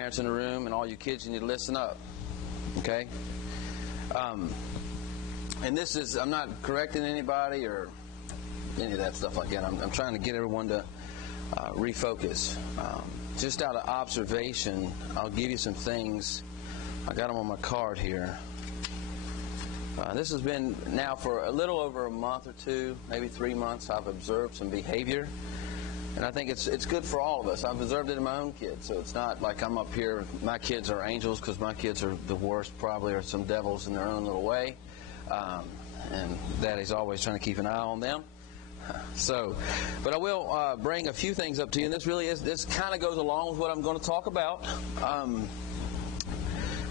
parents in the room and all you kids, you need to listen up. Okay? And this is, I'm not correcting anybody or any of that stuff like that. I'm trying to get everyone to refocus. Just out of observation, I'll give you some things. I got them on my card here. This has been now for a little over a month or two, maybe 3 months. I've observed some behavior, and I think it's good for all of us. I've observed it in my own kids, so it's not like I'm up here, my kids are angels, because my kids are the worst probably, or some devils in their own little way. And Daddy's always trying to keep an eye on them. So, but I will bring a few things up to you, and this kind of goes along with what I'm going to talk about.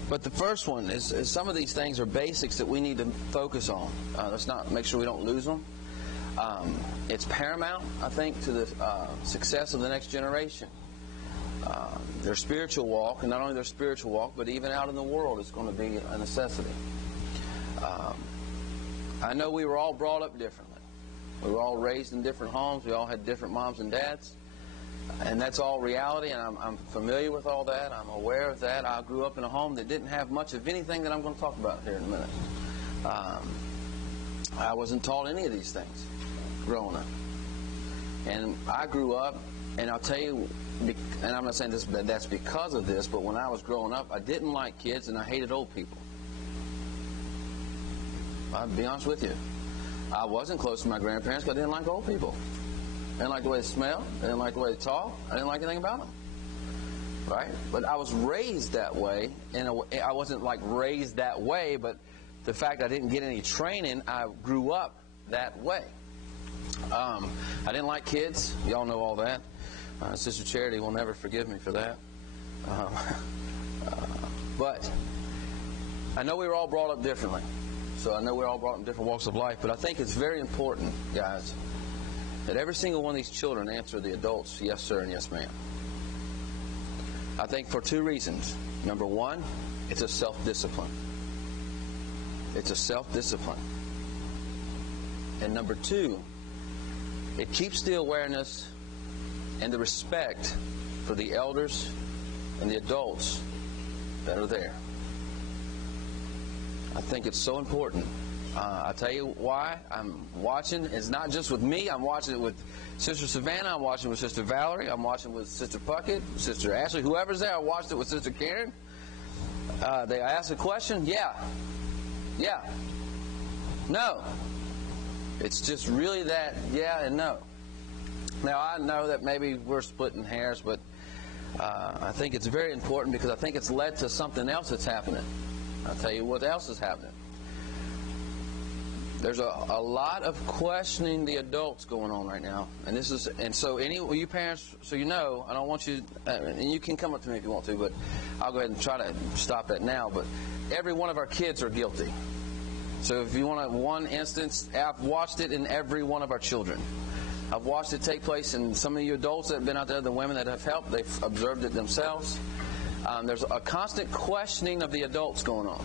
But the first one is some of these things are basics that we need to focus on. Let's not make sure we don't lose them. It's paramount, I think, to the success of the next generation. Their spiritual walk, and not only their spiritual walk, but even out in the world, is going to be a necessity. I know we were all brought up differently. We were all raised in different homes. We all had different moms and dads. And that's all reality, and I'm familiar with all that. I'm aware of that. I grew up in a home that didn't have much of anything that I'm going to talk about here in a minute. I wasn't taught any of these things growing up. And I grew up, and I'll tell you, and I'm not saying that's because of this, but when I was growing up, I didn't like kids, and I hated old people. I'll be honest with you. I wasn't close to my grandparents because I didn't like old people. I didn't like the way they smelled. I didn't like the way they talked. I didn't like anything about them. Right? But I was raised that way. I wasn't like raised that way, but the fact I didn't get any training, I grew up that way. I didn't like kids. Y'all know all that. Sister Charity will never forgive me for that. But I know we were all brought up differently. So I know we're all brought up in different walks of life. But I think it's very important, guys, that every single one of these children answer the adults, yes, sir, and yes, ma'am. I think for two reasons. Number one, it's a self-discipline. It's a self-discipline. And number two, it keeps the awareness and the respect for the elders and the adults that are there. I think it's so important. I'll tell you why. I'm watching. It's not just with me. I'm watching it with Sister Savannah. I'm watching with Sister Valerie. I'm watching with Sister Puckett, Sister Ashley, whoever's there. I watched it with Sister Karen. They asked a question. Yeah. No. It's just really that yeah and no. Now, I know that maybe we're splitting hairs, but I think it's very important because I think it's led to something else that's happening. I'll tell you what else is happening. There's a lot of questioning the adults going on right now, and so any you parents, so you know, I don't want you, and you can come up to me if you want to, but I'll go ahead and try to stop that now. But every one of our kids are guilty. So if you want one instance, I've watched it in every one of our children. I've watched it take place in some of you adults that have been out there, the women that have helped, they've observed it themselves. There's a constant questioning of the adults going on.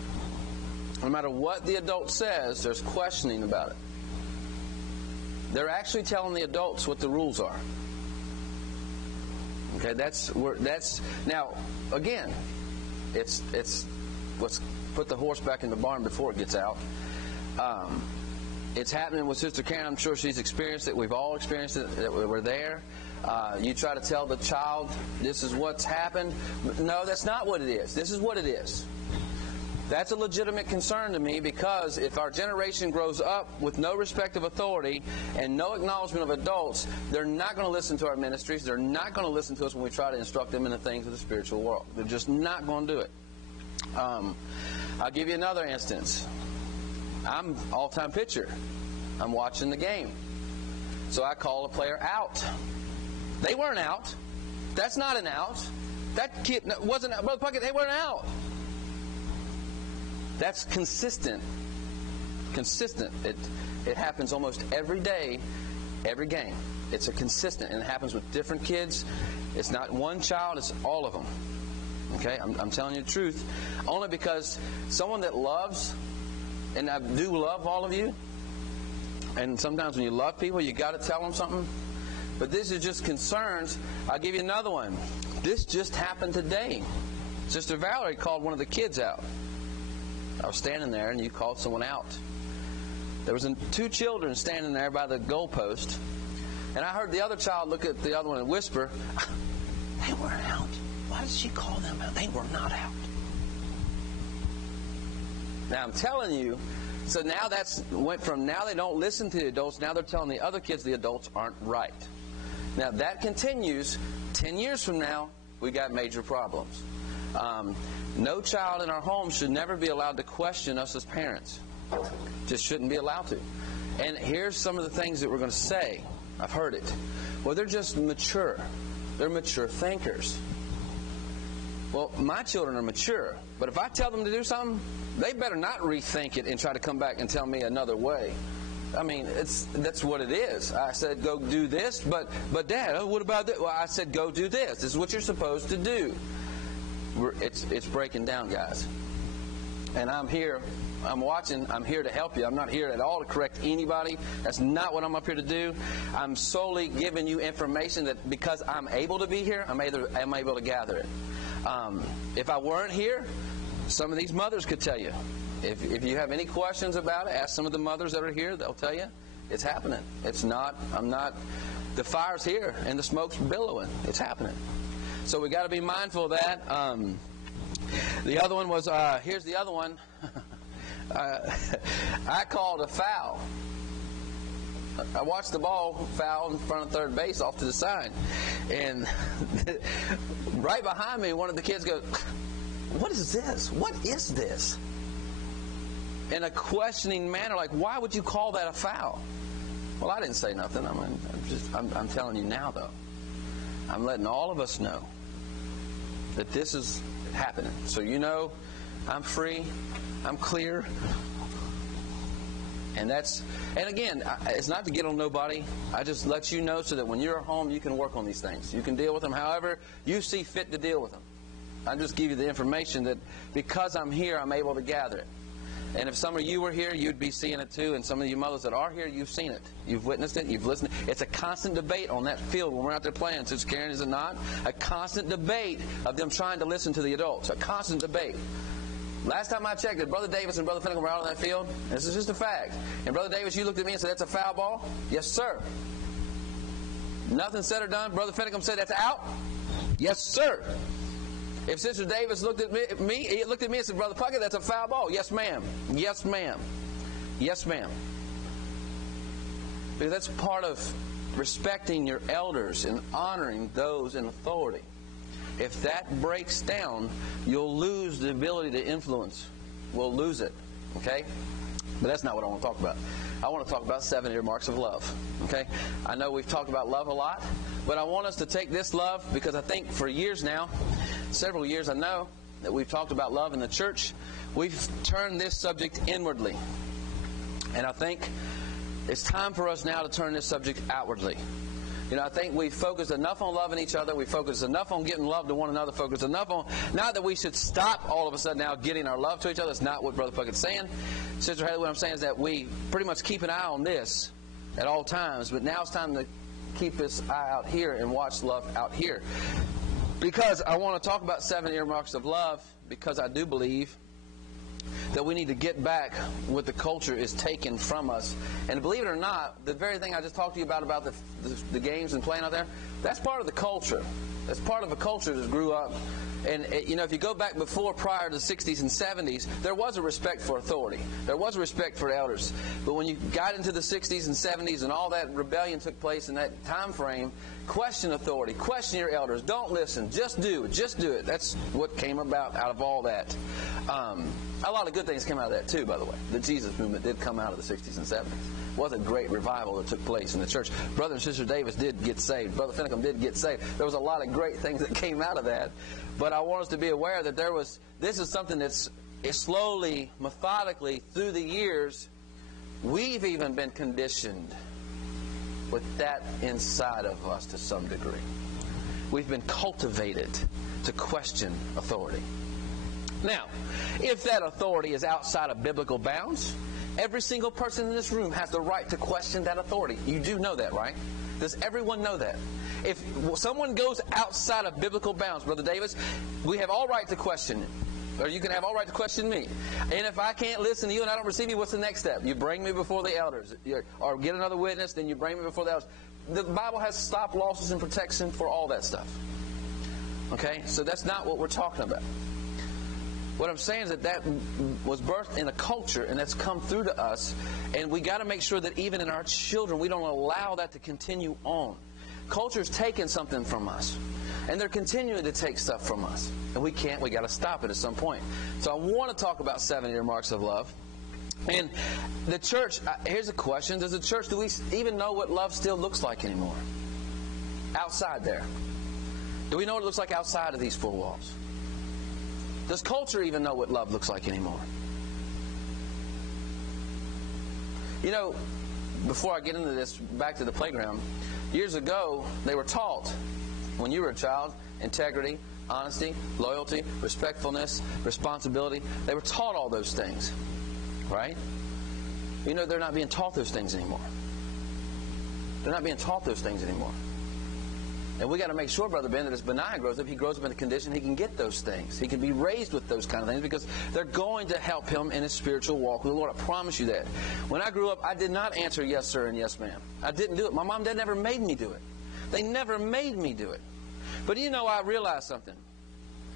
No matter what the adult says, there's questioning about it. They're actually telling the adults what the rules are. Okay, that's now again, it's let's put the horse back in the barn before it gets out. It's happening with Sister Karen. I'm sure she's experienced it. We've all experienced it. That we're there. You try to tell the child, this is what's happened. No, that's not what it is. This is what it is. That's a legitimate concern to me, because if our generation grows up with no respect of authority and no acknowledgement of adults, they're not going to listen to our ministries. They're not going to listen to us when we try to instruct them in the things of the spiritual world. They're just not going to do it. I'll give you another instance. I'm all-time pitcher. I'm watching the game. So I call a player out. They weren't out. That's not an out. That kid wasn't out. Brother Puckett, they weren't out. That's consistent. Consistent. It happens almost every day, every game. It's a consistent, and it happens with different kids. It's not one child, it's all of them. Okay? I'm telling you the truth. Only because someone that loves, and I do love all of you, and sometimes when you love people, you got to tell them something. But this is just concerns. I'll give you another one. This just happened today. Sister Valerie called one of the kids out. I was standing there, and you called someone out. There was 2 children standing there by the goalpost, and I heard the other child look at the other one and whisper, "They weren't out. Why did she call them out? They were not out." Now I'm telling you, so now that's went from now they don't listen to the adults, now they're telling the other kids the adults aren't right. Now that continues. 10 years from now, we got major problems. No child in our home should never be allowed to question us as parents. Just shouldn't be allowed to. And here's some of the things that we're going to say. I've heard it. Well, they're just mature. They're mature thinkers. Well, my children are mature, but if I tell them to do something, they better not rethink it and try to come back and tell me another way. I mean, that's what it is. I said, go do this, but Dad, what about that? Well, I said, go do this. This is what you're supposed to do. It's breaking down, guys. And I'm here. I'm watching. I'm here to help you. I'm not here at all to correct anybody. That's not what I'm up here to do. I'm solely giving you information that because I'm able to be here, I'm able to gather it. If I weren't here, some of these mothers could tell you. If you have any questions about it, ask some of the mothers that are here. They'll tell you it's happening. It's not. The fire's here and the smoke's billowing. It's happening. So we got to be mindful of that. The other one was, here's the other one. I called a foul. I watched the ball foul in front of third base off to the side. And right behind me, one of the kids goes, "What is this? What is this?" In a questioning manner, like, why would you call that a foul? Well, I didn't say nothing. I'm telling you now, though. I'm letting all of us know that this is happening. So you know, I'm free, I'm clear, and again, it's not to get on nobody. I just let you know so that when you're at home, you can work on these things. You can deal with them however you see fit to deal with them. I just give you the information that because I'm here, I'm able to gather it. And if some of you were here, you'd be seeing it too. And some of you mothers that are here, you've seen it. You've witnessed it. You've listened. It's a constant debate on that field when we're out there playing. Sister Karen, is it not? A constant debate of them trying to listen to the adults. A constant debate. Last time I checked, if Brother Davis and Brother Finnegan were out on that field, this is just a fact. And Brother Davis, you looked at me and said, "That's a foul ball?" "Yes, sir." Nothing said or done. Brother Finnegan said, "That's out?" "Yes, sir." If Sister Davis looked at me, he looked at me and said, "Brother Puckett, that's a foul ball." "Yes, ma'am." "Yes, ma'am." "Yes, ma'am." Because that's part of respecting your elders and honoring those in authority. If that breaks down, you'll lose the ability to influence. We'll lose it. Okay? But that's not what I want to talk about. I want to talk about 7 earmarks of love. Okay? I know we've talked about love a lot, but I want us to take this love because I think for years now, several years I know, that we've talked about love in the church. We've turned this subject inwardly. And I think it's time for us now to turn this subject outwardly. You know, I think we focus enough on loving each other. We focus enough on getting love to one another. Focus enough on, not that we should stop all of a sudden now getting our love to each other. That's not what Brother Puckett's saying. Sister Haley, what I'm saying is that we pretty much keep an eye on this at all times. But now it's time to keep this eye out here and watch love out here. Because I want to talk about 7 earmarks of love, because I do believe that we need to get back what the culture is taking from us. And believe it or not, the very thing I just talked to you about the games and playing out there, that's part of the culture. That's part of a culture that grew up. And, you know, if you go back prior to the 60s and 70s, there was a respect for authority. There was a respect for elders. But when you got into the 60s and 70s and all that rebellion took place in that time frame, question authority, question your elders, don't listen, just do it. That's what came about out of all that. A lot of good things came out of that too, by the way. The Jesus movement did come out of the 60s and 70s. It was a great revival that took place in the church. Brother and Sister Davis did get saved. Brother Finnegan did get saved. There was a lot of great things that came out of that. But I want us to be aware that this is something that's slowly, methodically, through the years, we've even been conditioned with that inside of us to some degree. We've been cultivated to question authority. Now, if that authority is outside of biblical bounds, Every single person in this room has the right to question that authority. You do know that, right? Does everyone know that? If someone goes outside of biblical bounds, Brother Davis, we have all right to question it. Or you can have all right to question me. And if I can't listen to you and I don't receive you, what's the next step? You bring me before the elders. Or get another witness, then you bring me before the elders. The Bible has stop losses and protection for all that stuff. Okay? So that's not what we're talking about. What I'm saying is that was birthed in a culture, and that's come through to us, and we got to make sure that even in our children, we don't allow that to continue on. Culture's taken something from us, and they're continuing to take stuff from us, and we can't. We got to stop it at some point. So I want to talk about 7 earmarks of love. And the church, here's a question: do we even know what love still looks like anymore? Outside there, do we know what it looks like outside of these 4 walls? Does culture even know what love looks like anymore? You know, before I get into this, back to the playground, years ago, they were taught, when you were a child, integrity, honesty, loyalty, respectfulness, responsibility. They were taught all those things, right? You know, they're not being taught those things anymore. They're not being taught those things anymore. And we got to make sure, Brother Ben, that as Benaiah grows up, he grows up in a condition he can get those things. He can be raised with those kind of things because they're going to help him in his spiritual walk with the Lord. I promise you that. When I grew up, I did not answer yes, sir, and yes, ma'am. I didn't do it. My mom and dad never made me do it. They never made me do it. But you know, I realized something.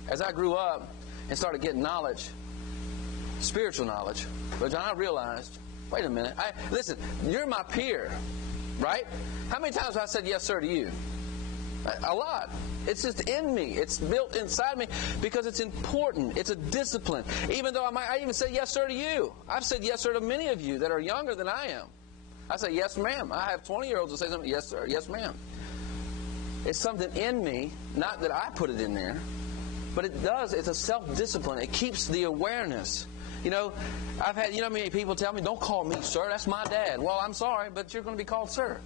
As I grew up and started getting knowledge, spiritual knowledge, but John, I realized, wait a minute. Listen, you're my peer, right? How many times have I said yes, sir, to you? A lot. It's just in me. It's built inside me because it's important. It's a discipline. Even though I even say yes, sir, to you. I've said yes, sir, to many of you that are younger than I am. I say yes, ma'am. I have 20-year-olds that say something, yes, sir, yes, ma'am. It's something in me, not that I put it in there, but it does. It's a self-discipline. It keeps the awareness. You know, I've had, many people tell me, don't call me sir, that's my dad. Well, I'm sorry, but you're going to be called sir.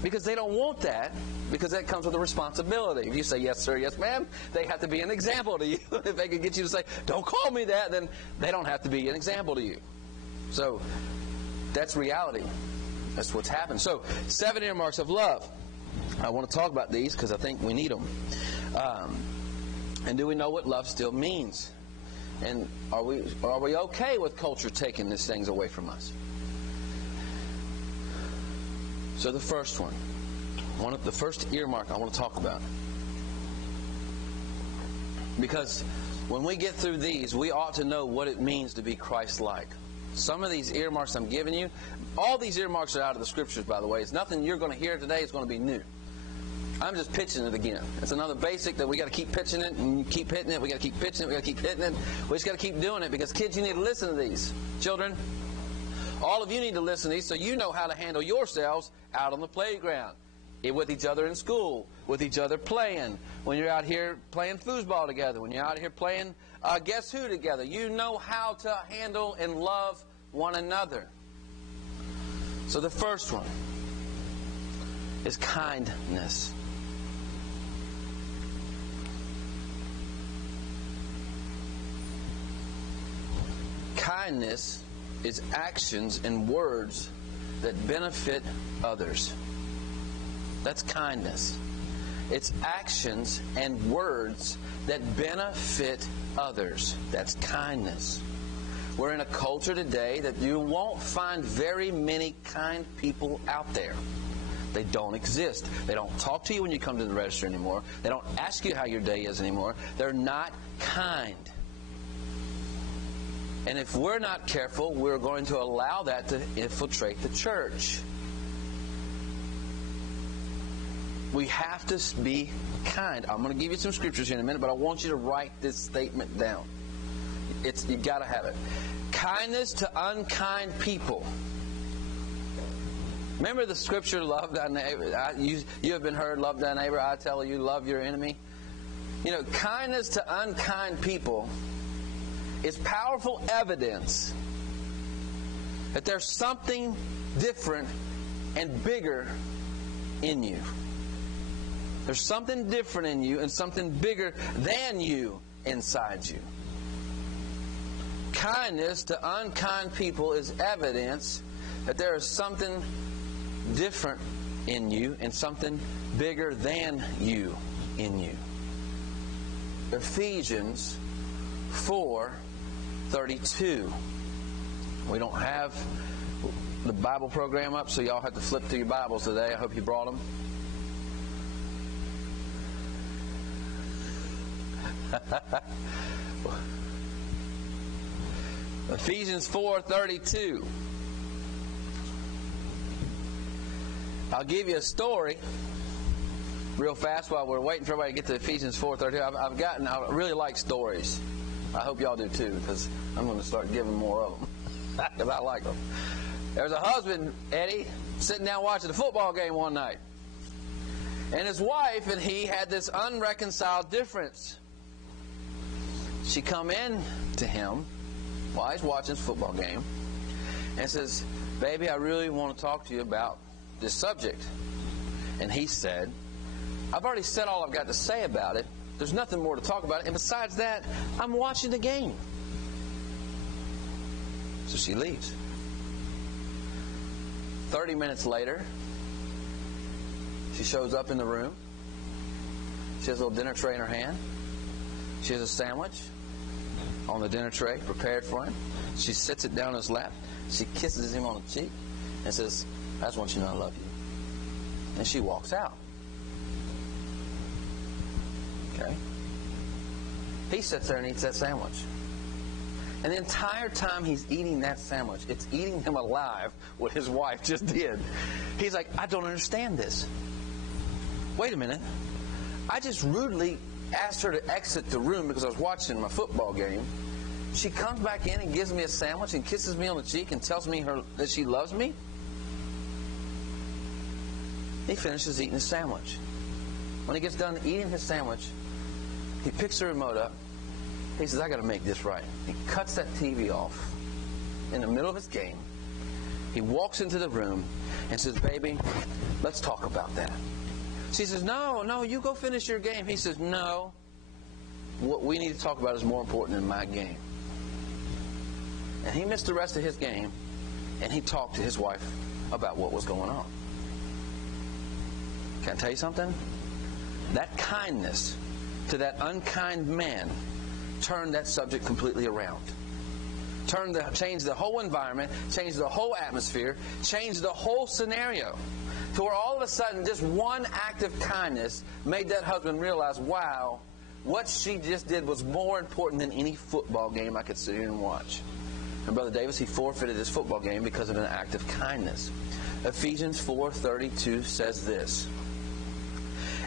Because they don't want that, because that comes with a responsibility. If you say yes, sir, yes, ma'am, they have to be an example to you. If they can get you to say, don't call me that, then they don't have to be an example to you. So, that's reality. That's what's happened. So, 7 earmarks of love. I want to talk about these because I think we need them. And do we know what love still means? And are we okay with culture taking these things away from us? So the first one, the first earmark I want to talk about. Because when we get through these, we ought to know what it means to be Christ-like. Some of these earmarks I'm giving you, all these earmarks are out of the Scriptures, by the way. It's nothing you're going to hear today. It's going to be new. I'm just pitching it again. It's another basic that we got to keep pitching it and keep hitting it. We got to keep pitching it. We got to keep hitting it. We just got to keep doing it because kids, you need to listen to these. Children, all of you need to listen to these so you know how to handle yourselves out on the playground, with each other in school, with each other playing, when you're out here playing foosball together, when you're out here playing Guess Who together. You know how to handle and love one another. So the first one is kindness. Kindness is actions and words that benefit others. That's kindness. It's actions and words that benefit others. That's kindness. We're in a culture today that you won't find very many kind people out there. They don't exist. They don't talk to you when you come to the register anymore. They don't ask you how your day is anymore. They're not kind. And if we're not careful, we're going to allow that to infiltrate the church. We have to be kind. I'm going to give you some scriptures here in a minute, but I want you to write this statement down. You got to have it. Kindness to unkind people. Remember the scripture, love thy neighbor. You have been heard, love thy neighbor. I tell you, love your enemy. You know, kindness to unkind people is powerful evidence that there's something different and bigger in you. There's something different in you and something bigger than you inside you. Kindness to unkind people is evidence that there is something different in you and something bigger than you in you. Ephesians 4:32. We don't have the Bible program up, so y'all have to flip through your Bibles today. I hope you brought them. Ephesians 4:32. I'll give you a story real fast while we're waiting for everybody to get to Ephesians 4:32. I really like stories. I hope y'all do too, because I'm going to start giving more of them because I like them. There's a husband, Eddie, sitting down watching a football game one night, and his wife and he had this unreconciled difference. She come in to him while he's watching this football game and says, "Baby, I really want to talk to you about this subject." And he said, "I've already said all I've got to say about it. There's nothing more to talk about it. And besides that, I'm watching the game." So she leaves. 30 minutes later, she shows up in the room. She has a little dinner tray in her hand. She has a sandwich on the dinner tray prepared for him. She sits it down in his lap. She kisses him on the cheek and says, "I just want you to know I love you." And she walks out. Okay? He sits there and eats that sandwich. And the entire time he's eating that sandwich, it's eating him alive what his wife just did. He's like, "I don't understand this. Wait a minute. I just rudely asked her to exit the room because I was watching my football game. She comes back in and gives me a sandwich and kisses me on the cheek and tells me that she loves me." He finishes eating his sandwich. When he gets done eating his sandwich, he picks the remote up. He says, "I got to make this right." He cuts that TV off in the middle of his game. He walks into the room and says, "Baby, let's talk about that." She says, No, you go finish your game." He says, "No, what we need to talk about is more important than my game." And he missed the rest of his game, and he talked to his wife about what was going on. Can I tell you something? That kindness to that unkind man turned that subject completely around. Changed the whole environment, changed the whole atmosphere, changed the whole scenario. To where all of a sudden, just one act of kindness made that husband realize, wow, what she just did was more important than any football game I could sit here and watch. And Brother Davis, he forfeited his football game because of an act of kindness. Ephesians 4:32 says this,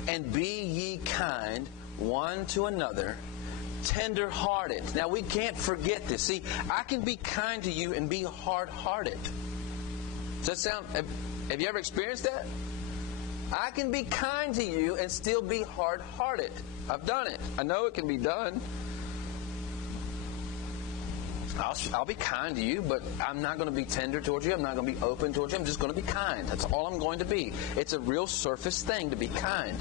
"And be ye kind one to another, tender-hearted." Now, we can't forget this. See, I can be kind to you and be hard-hearted. Does that sound... Have you ever experienced that? I can be kind to you and still be hard-hearted. I've done it. I know it can be done. I'll be kind to you, but I'm not going to be tender towards you. I'm not going to be open towards you. I'm just going to be kind. That's all I'm going to be. It's a real surface thing to be kind.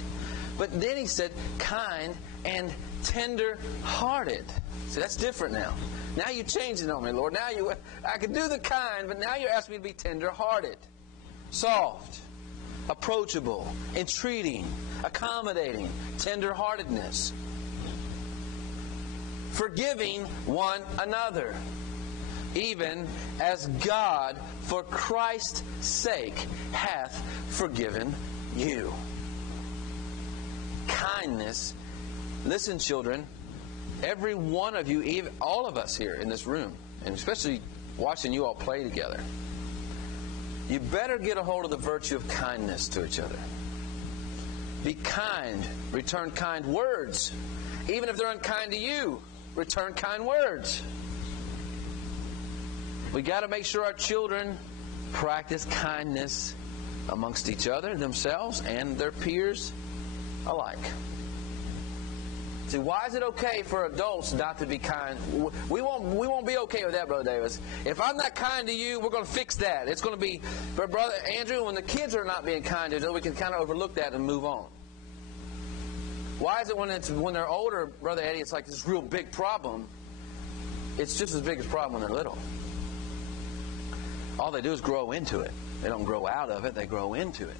But then he said, kind and tender-hearted. See, that's different now. Now you changed it on me, Lord. I can do the kind, but now you're asking me to be tender-hearted. Soft, approachable, entreating, accommodating, tender-heartedness. Forgiving one another, even as God, for Christ's sake, hath forgiven you. Kindness. Listen, children, every one of you, even all of us here in this room, and especially watching you all play together, you better get a hold of the virtue of kindness to each other. Be kind. Return kind words. Even if they're unkind to you, return kind words. We got to make sure our children practice kindness amongst each other, themselves, and their peers alike. See, why is it okay for adults not to be kind? We won't be okay with that, Brother Davis. If I'm not kind to you, we're going to fix that. It's going to be, for Brother Andrew, when the kids are not being kind to each other, we can kind of overlook that and move on. Why is it when they're older, Brother Eddie, it's like this real big problem? it's just as big a problem when they're little. All they do is grow into it. They don't grow out of it, they grow into it.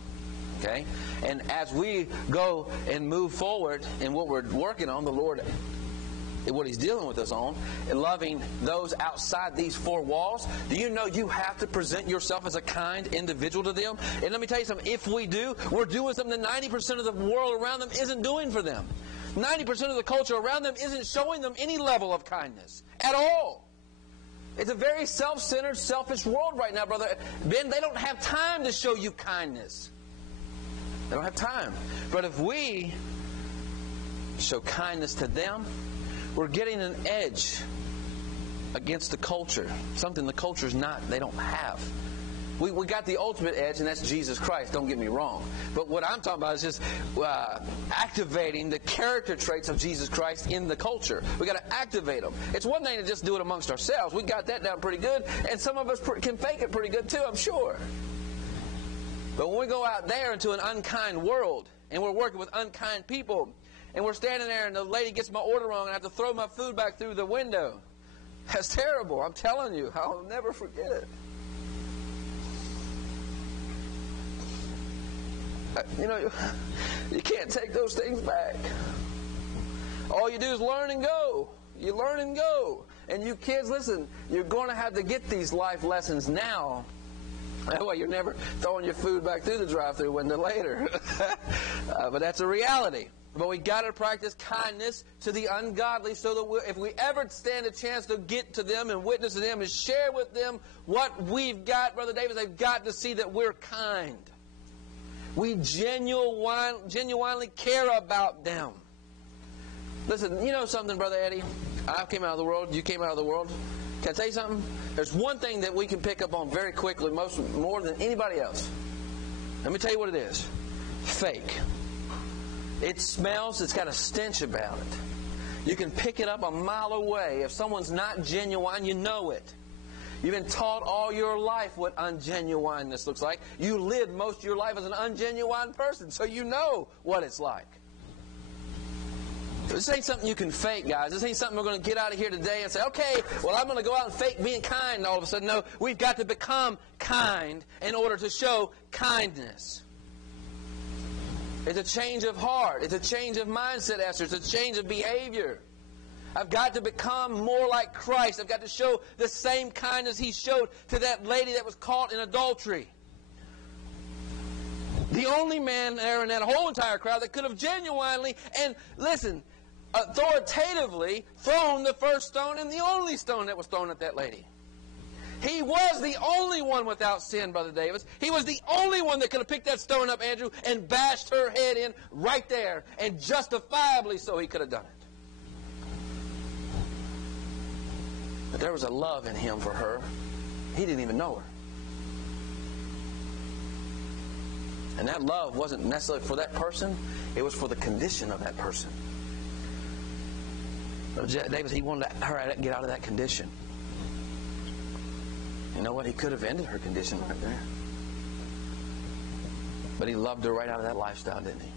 Okay? And as we go and move forward in what we're working on, the Lord, what He's dealing with us on, and loving those outside these four walls, do you know you have to present yourself as a kind individual to them? And let me tell you something, if we do, we're doing something that 90% of the world around them isn't doing for them. 90% of the culture around them isn't showing them any level of kindness at all. It's a very self-centered, selfish world right now, Brother Ben. They don't have time to show you kindness. They don't have time. But if we show kindness to them, we're getting an edge against the culture. Something the culture's not, they don't have. We got the ultimate edge, and that's Jesus Christ. Don't get me wrong. But what I'm talking about is just activating the character traits of Jesus Christ in the culture. We got to activate them. It's one thing to just do it amongst ourselves. We got that down pretty good, and some of us can fake it pretty good too, I'm sure. But when we go out there into an unkind world, and we're working with unkind people, and we're standing there, and the lady gets my order wrong, and I have to throw my food back through the window. That's terrible. I'm telling you, I'll never forget it. You know, you can't take those things back. All you do is learn and go. You learn and go. And you kids, listen, you're going to have to get these life lessons now. That way you're never throwing your food back through the drive-thru window later. But that's a reality. But we got to practice kindness to the ungodly so that if we ever stand a chance to get to them and witness to them and share with them what we've got, Brother David, they've got to see that we're kind. We genuinely care about them. Listen, you know something, Brother Eddie? I came out of the world. You came out of the world. Can I tell you something? There's one thing that we can pick up on very quickly, more than anybody else. Let me tell you what it is. Fake. It smells. It's got a stench about it. You can pick it up a mile away. If someone's not genuine, you know it. You've been taught all your life what ungenuineness looks like. You lived most of your life as an ungenuine person, so you know what it's like. This ain't something you can fake, guys. This ain't something we're going to get out of here today and say, okay, well, I'm going to go out and fake being kind and all of a sudden. No, we've got to become kind in order to show kindness. It's a change of heart. It's a change of mindset, Esther. It's a change of behavior. I've got to become more like Christ. I've got to show the same kindness He showed to that lady that was caught in adultery. The only man there in that whole entire crowd that could have genuinely and, listen, authoritatively thrown the first stone and the only stone that was thrown at that lady. He was the only one without sin, Brother Davis. He was the only one that could have picked that stone up, Andrew, and bashed her head in right there. And justifiably so he could have done it. But there was a love in him for her. He didn't even know her. And that love wasn't necessarily for that person. It was for the condition of that person. David, he wanted her to get out of that condition. You know what? He could have ended her condition right there. But he loved her right out of that lifestyle, didn't he?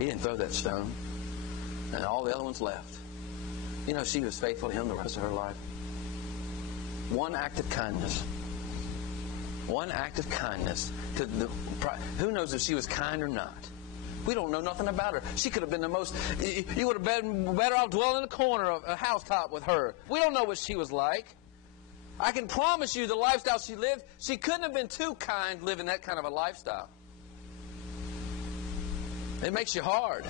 He didn't throw that stone. And all the other ones left. You know, she was faithful to him the rest of her life. One act of kindness. One act of kindness. Who knows if she was kind or not? We don't know nothing about her. She could have been the most... You would have been better off dwelling in a corner of a housetop with her. We don't know what she was like. I can promise you the lifestyle she lived, she couldn't have been too kind living that kind of a lifestyle. It makes you hard.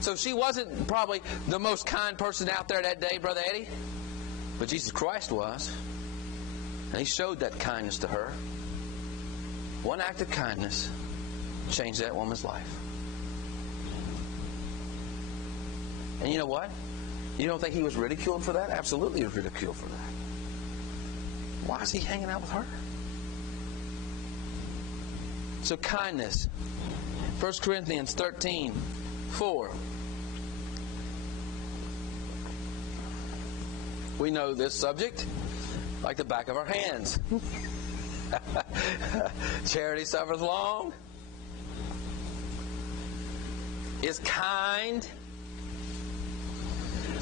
So she wasn't probably the most kind person out there that day, Brother Eddie. But Jesus Christ was. And He showed that kindness to her. One act of kindness changed that woman's life. And you know what? You don't think He was ridiculed for that? Absolutely He was ridiculed for that. Why is He hanging out with her? So kindness. 1 Corinthians 13:4. We know this subject like the back of our hands. Charity suffers long, is kind,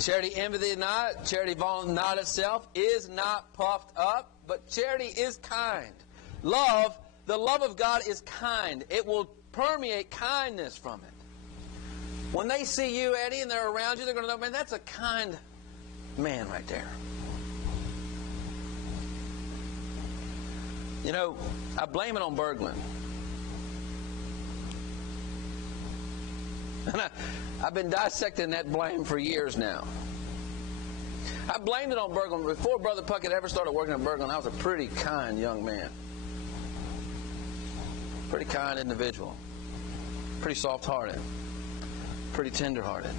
Charity envieth not, charity vaunteth not itself, is not puffed up, but charity is kind. Love, the love of God is kind. It will permeate kindness from it. When they see you, Eddie, and they're around you, they're going to know, man, that's a kind man right there. You know, I blame it on Berglund. And I've been dissecting that blame for years now. I blamed it on Berglund. Before Brother Puckett ever started working at Berglund, I was a pretty kind young man. Pretty kind individual. Pretty soft-hearted. Pretty tender-hearted.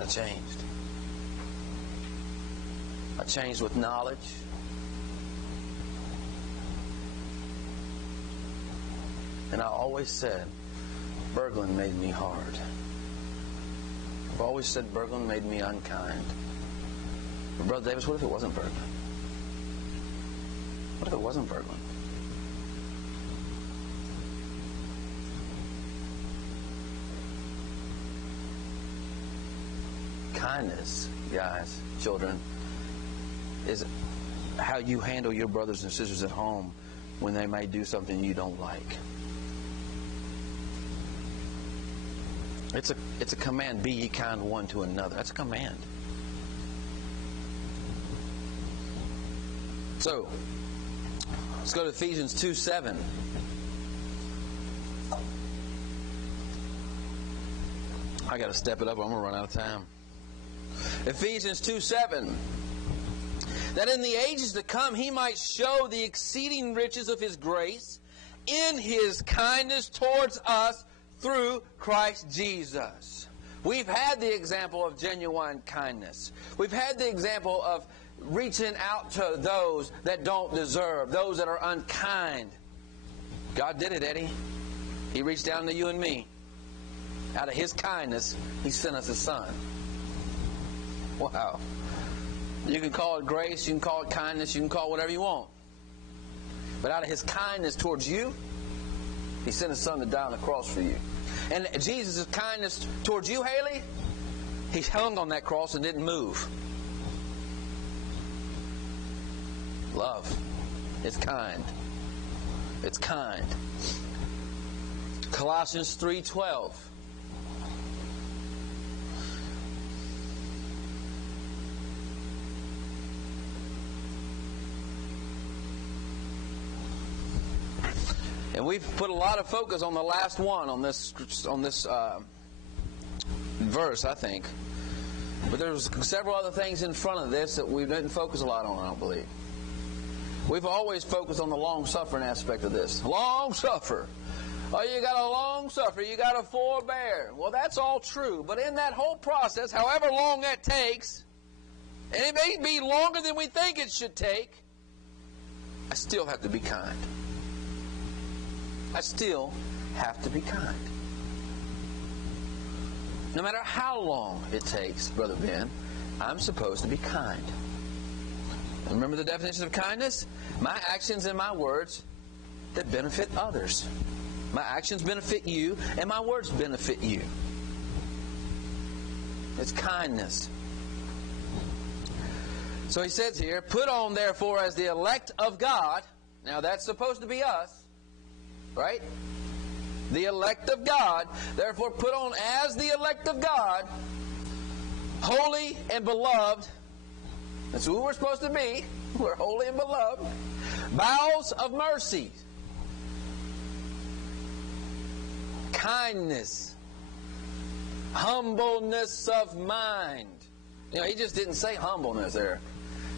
I changed. I changed with knowledge. And I always said, Berglund made me hard. I've always said Berglund made me unkind. But Brother Davis, what if it wasn't Berglund? What if it wasn't Berglund? Kindness, guys, children, is how you handle your brothers and sisters at home when they may do something you don't like. It's a command. Be ye kind one to another. That's a command. So, let's go to Ephesians 2:7. I got to step it up or I'm going to run out of time. Ephesians 2:7. That in the ages to come he might show the exceeding riches of his grace in his kindness towards us through Christ Jesus. We've had the example of genuine kindness. We've had the example of reaching out to those that don't deserve, those that are unkind. God did it, Eddie. He reached down to you and me. Out of his kindness, he sent us his son. Wow. You can call it grace, you can call it kindness, you can call it whatever you want. But out of his kindness towards you, he sent his son to die on the cross for you. And Jesus' kindness towards you, Haley, he hung on that cross and didn't move. Love. It's kind. It's kind. Colossians 3:12. And we've put a lot of focus on the last one on this verse, I think. But there's several other things in front of this that we didn't focus a lot on, I don't believe. We've always focused on the long-suffering aspect of this. Long-suffer. Oh, you got to long-suffer. You got to forbear. Well, that's all true. But in that whole process, however long that takes, and it may be longer than we think it should take, I still have to be kind. I still have to be kind. No matter how long it takes, Brother Ben, I'm supposed to be kind. Remember the definition of kindness? My actions and my words that benefit others. My actions benefit you, and my words benefit you. It's kindness. So he says here, put on therefore as the elect of God. Now that's supposed to be us. Right? The elect of God. Therefore, put on as the elect of God, holy and beloved. That's who we're supposed to be. We're holy and beloved. Bowels of mercy. Kindness. Humbleness of mind. You know, he just didn't say humbleness there.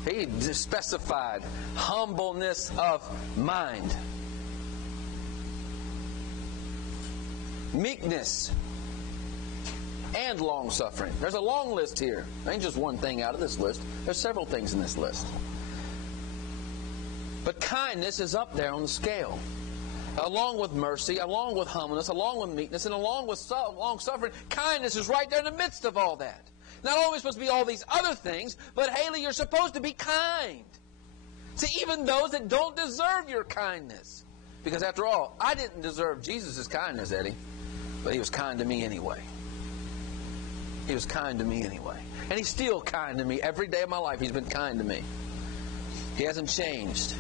He just specified humbleness of mind. Meekness and long-suffering. There's a long list here. There ain't just one thing out of this list. There's several things in this list. But kindness is up there on the scale. Along with mercy, along with humbleness, along with meekness, and along with long-suffering, kindness is right there in the midst of all that. Not only supposed to be all these other things, but Haley, you're supposed to be kind to even those that don't deserve your kindness. Because after all, I didn't deserve Jesus' kindness, Eddie. But he was kind to me anyway. He was kind to me anyway. And he's still kind to me. Every day of my life, he's been kind to me. He hasn't changed.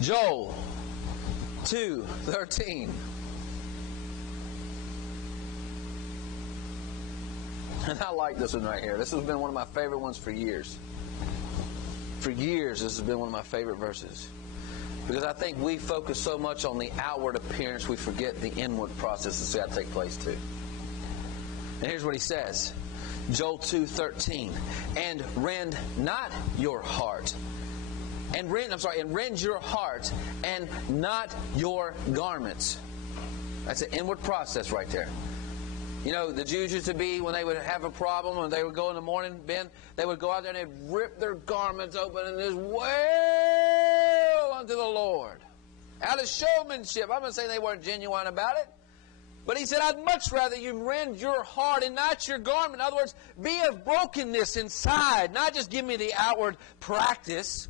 Joel 2:13. And I like this one right here. This has been one of my favorite ones for years. For years, this has been one of my favorite verses. Because I think we focus so much on the outward appearance, we forget the inward process that's got to take place too. And here's what he says. Joel 2:13. And rend not your heart. And rend your heart and not your garments. That's an inward process right there. You know, the Jews used to be, when they would have a problem, when they would go in the morning, Ben, they would go out there and they'd rip their garments open and just wail unto the Lord. Out of showmanship. I'm not saying they weren't genuine about it. But he said, I'd much rather you rend your heart and not your garment. In other words, be of brokenness inside. Not just give me the outward practice,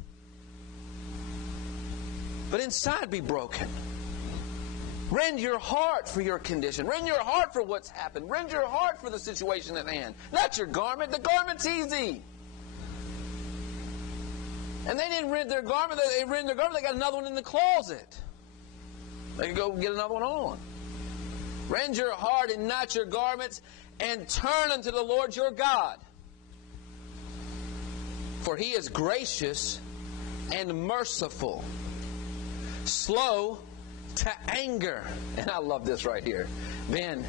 but inside be broken. Rend your heart for your condition. Rend your heart for what's happened. Rend your heart for the situation at hand. Not your garment. The garment's easy. And they didn't rend their garment. They rend their garment. They got another one in the closet. They can go get another one on. Rend your heart and not your garments, and turn unto the Lord your God. For he is gracious and merciful, slow to anger. And I love this right here. Ben,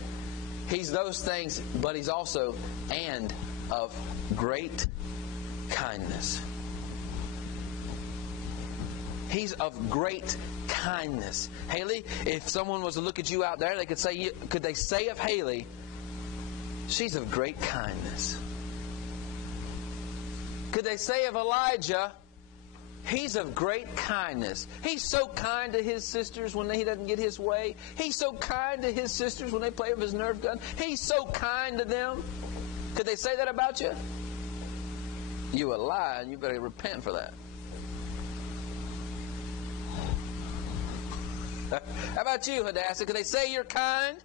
he's those things, but he's also and of great kindness. He's of great kindness. Haley, if someone was to look at you out there, could they say of Haley, she's of great kindness? Could they say of Elijah, he's of great kindness? He's so kind to his sisters when he doesn't get his way. He's so kind to his sisters when they play with his Nerf gun. He's so kind to them. Could they say that about you? You a lie, and you better repent for that. How about you, Hadassah? Could they say you're kind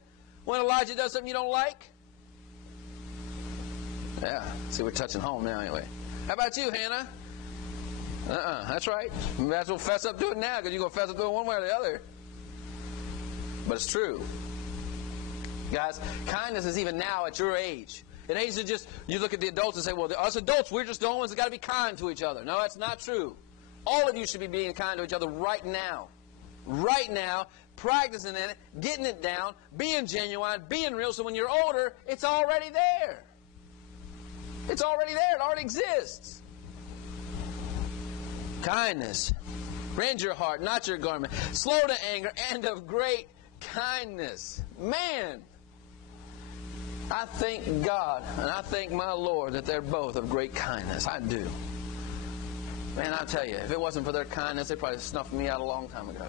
when Elijah does something you don't like? Yeah. See, we're touching home now anyway. How about you, Hannah? That's right. You might as well fess up to it now, because you're going to fess up to it one way or the other. But it's true. Guys, kindness is even now at your age. It ain't just, you look at the adults and say, well, us adults, we're just the only ones that got to be kind to each other. No, that's not true. All of you should be being kind to each other right now. Right now, practicing in it, getting it down, being genuine, being real, so when you're older, it's already there. It's already there. It already exists. Kindness. Rend your heart, not your garment. Slow to anger, and of great kindness. Man, I thank God and I thank my Lord that they're both of great kindness. I do. Man, I tell you, if it wasn't for their kindness, they probably snuffed me out a long time ago.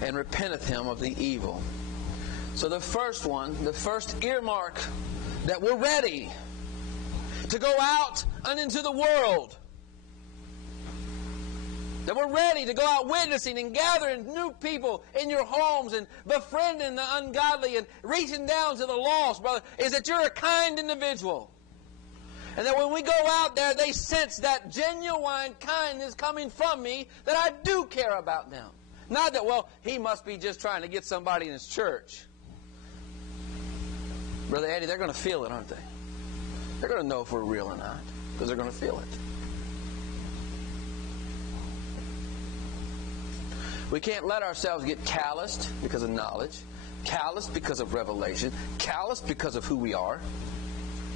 And repenteth him of the evil. So the first one, the first earmark, that we're ready to go out and into the world. That we're ready to go out witnessing and gathering new people in your homes and befriending the ungodly and reaching down to the lost, brother, is that you're a kind individual. And that when we go out there, they sense that genuine kindness coming from me, that I do care about them. Not that, well, he must be just trying to get somebody in his church. Brother Eddie, they're going to feel it, aren't they? They're going to know if we're real or not, because they're going to feel it. We can't let ourselves get calloused because of knowledge, calloused because of revelation, calloused because of who we are.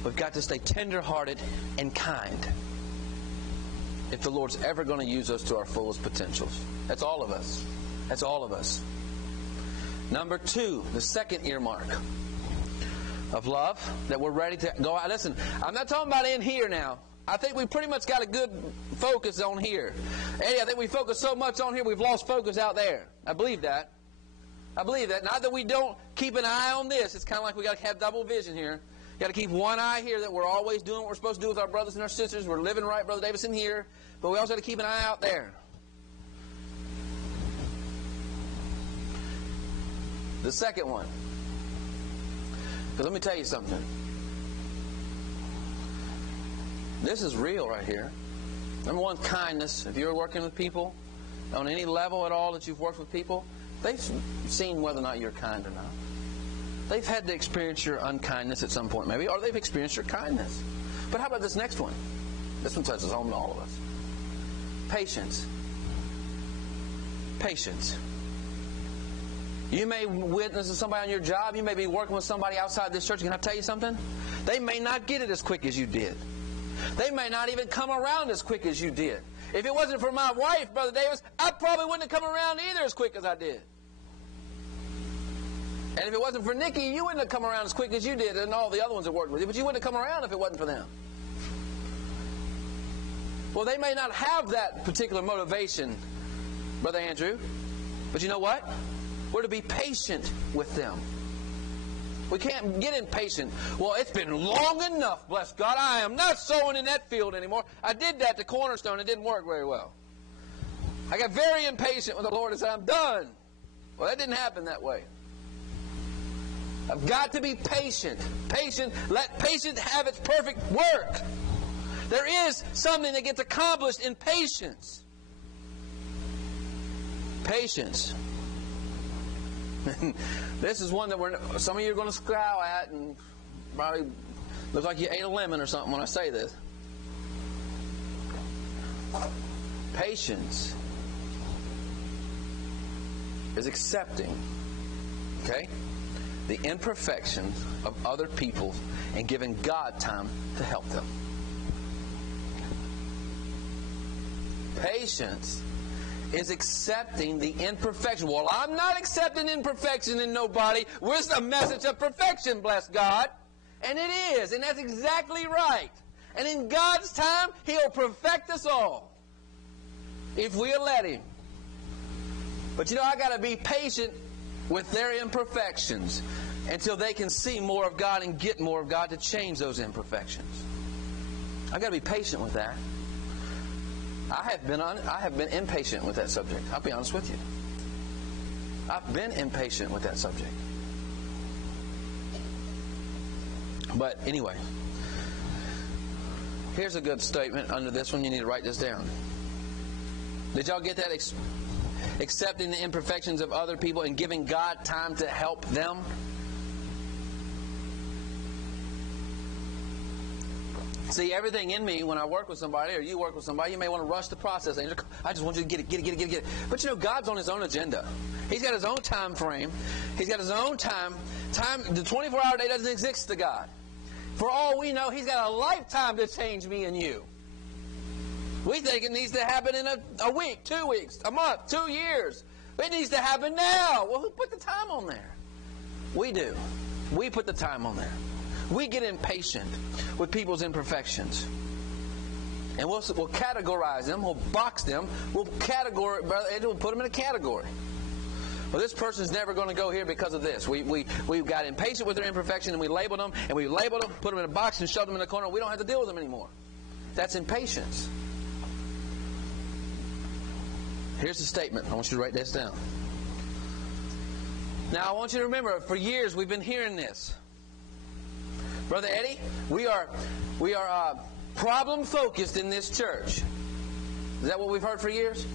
We've got to stay tender-hearted and kind if the Lord's ever going to use us to our fullest potentials. That's all of us. That's all of us. Number two, the second earmark of love, that we're ready to go out. Listen, I'm not talking about in here now. I think we pretty much got a good focus on here. Eddie, I think we focus so much on here, we've lost focus out there. I believe that. I believe that. Not that we don't keep an eye on this. It's kind of like we got to have double vision here. Got to keep one eye here, that we're always doing what we're supposed to do with our brothers and our sisters. We're living right, Brother Davison, here. But we also got to keep an eye out there. The second one. Because let me tell you something. This is real right here. Number one, kindness. If you're working with people on any level at all that you've worked with people, they've seen whether or not you're kind or not. They've had to experience your unkindness at some point maybe, or they've experienced your kindness. But how about this next one? This one touches home to all of us. Patience. Patience. You may witness to somebody on your job. You may be working with somebody outside this church. Can I tell you something? They may not get it as quick as you did. They may not even come around as quick as you did. If it wasn't for my wife, Brother Davis, I probably wouldn't have come around either as quick as I did. And if it wasn't for Nikki, you wouldn't have come around as quick as you did and all the other ones that worked with you. But you wouldn't have come around if it wasn't for them. Well, they may not have that particular motivation, Brother Andrew. But you know what? We're to be patient with them. We can't get impatient. Well, it's been long enough, bless God. I am not sowing in that field anymore. I did that to Cornerstone. It didn't work very well. I got very impatient with the Lord and said, I'm done. Well, that didn't happen that way. I've got to be patient. Patient. Let patience have its perfect work. There is something that gets accomplished in patience. Patience. This is one that some of you are going to scowl at and probably look like you ate a lemon or something when I say this. Patience is accepting, okay, the imperfections of other people and giving God time to help them. Patience is accepting the imperfection. Well, I'm not accepting imperfection in nobody. Where's the message of perfection, bless God? And it is, and that's exactly right. And in God's time, He'll perfect us all if we'll let Him. But you know, I got to be patient with their imperfections until they can see more of God and get more of God to change those imperfections. I've got to be patient with that. I have been impatient with that subject. I'll be honest with you. I've been impatient with that subject. But anyway, here's a good statement under this one. You need to write this down. Did y'all get that? Accepting the imperfections of other people and giving God time to help them. See, everything in me, when I work with somebody or you work with somebody, you may want to rush the process. I just want you to get it. But you know, God's on His own agenda. He's got His own time frame. He's got His own time. The 24-hour day doesn't exist to God. For all we know, He's got a lifetime to change me and you. We think it needs to happen in a week, 2 weeks, a month, 2 years. It needs to happen now. Well, who put the time on there? We do. We put the time on there. We get impatient with people's imperfections. And we'll categorize them. We'll box them. We'll put them in a category. Well, this person's never going to go here because of this. We got impatient with their imperfection and we labeled them. And we labeled them, put them in a box and shoved them in a corner. We don't have to deal with them anymore. That's impatience. Here's the statement. I want you to write this down. Now, I want you to remember, for years we've been hearing this. Brother Eddie, we are problem focused in this church. Is that what we've heard for years?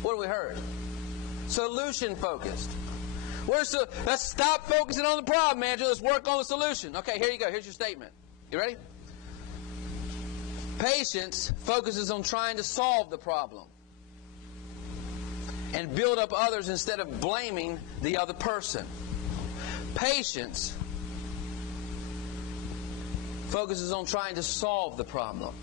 What have we heard? Solution focused. Let's stop focusing on the problem, Andrew. Let's work on the solution. Okay, here you go. Here's your statement. You ready? Patience focuses on trying to solve the problem and build up others instead of blaming the other person. Patience focuses on trying to solve the problem.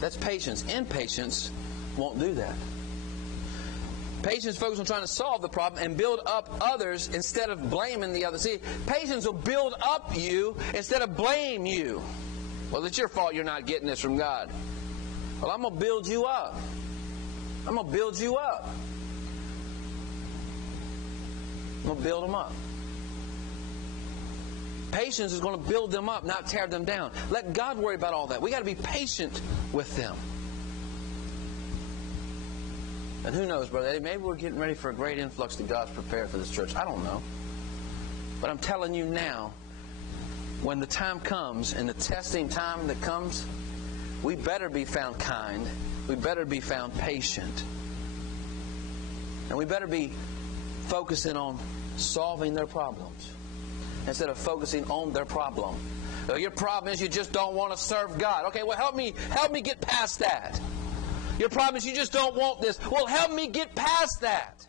That's patience. Impatience won't do that. Patience focuses on trying to solve the problem and build up others instead of blaming the other. See, patience will build up you instead of blame you. Well, it's your fault you're not getting this from God. Well, I'm going to build you up. I'm going to build you up. I'm going to build them up. Patience is going to build them up, not tear them down. Let God worry about all that. We got to be patient with them. And who knows, Brother Eddie, maybe we're getting ready for a great influx that God's prepared for this church. I don't know. But I'm telling you now, when the time comes and the testing time that comes, we better be found kind. We better be found patient. And we better be focusing on solving their problems instead of focusing on their problem. Your problem is you just don't want to serve God. Okay, well, help me get past that. Your problem is you just don't want this. Well, help me get past that.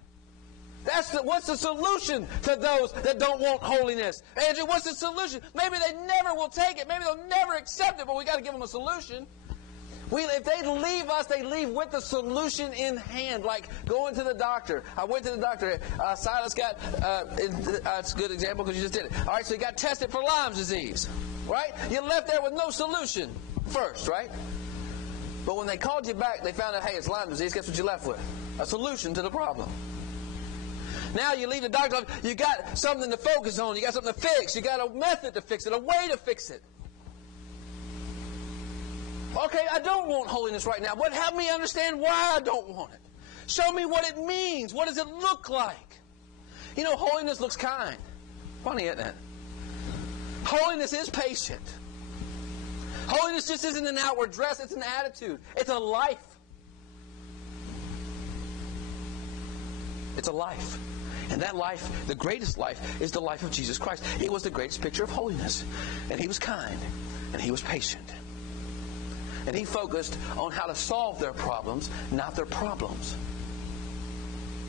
What's the solution to those that don't want holiness? Andrew, what's the solution? Maybe they never will take it. Maybe they'll never accept it, but we got to give them a solution. If they leave us, they leave with the solution in hand, like going to the doctor. I went to the doctor. Silas got, that's a good example because you just did it. All right, so he got tested for Lyme's disease, right? You left there with no solution first, right? But when they called you back, they found out, hey, it's Lyme disease. Guess what you left with? A solution to the problem. Now you leave the doctor's office, you got something to focus on. You got something to fix. You got a method to fix it, a way to fix it. Okay, I don't want holiness right now. But help me understand why I don't want it. Show me what it means. What does it look like? You know, holiness looks kind. Funny, isn't it? Holiness is patient. Holiness just isn't an outward dress. It's an attitude. It's a life. It's a life. And that life, the greatest life, is the life of Jesus Christ. He was the greatest picture of holiness. And He was kind. And He was patient. And He focused on how to solve their problems, not their problems.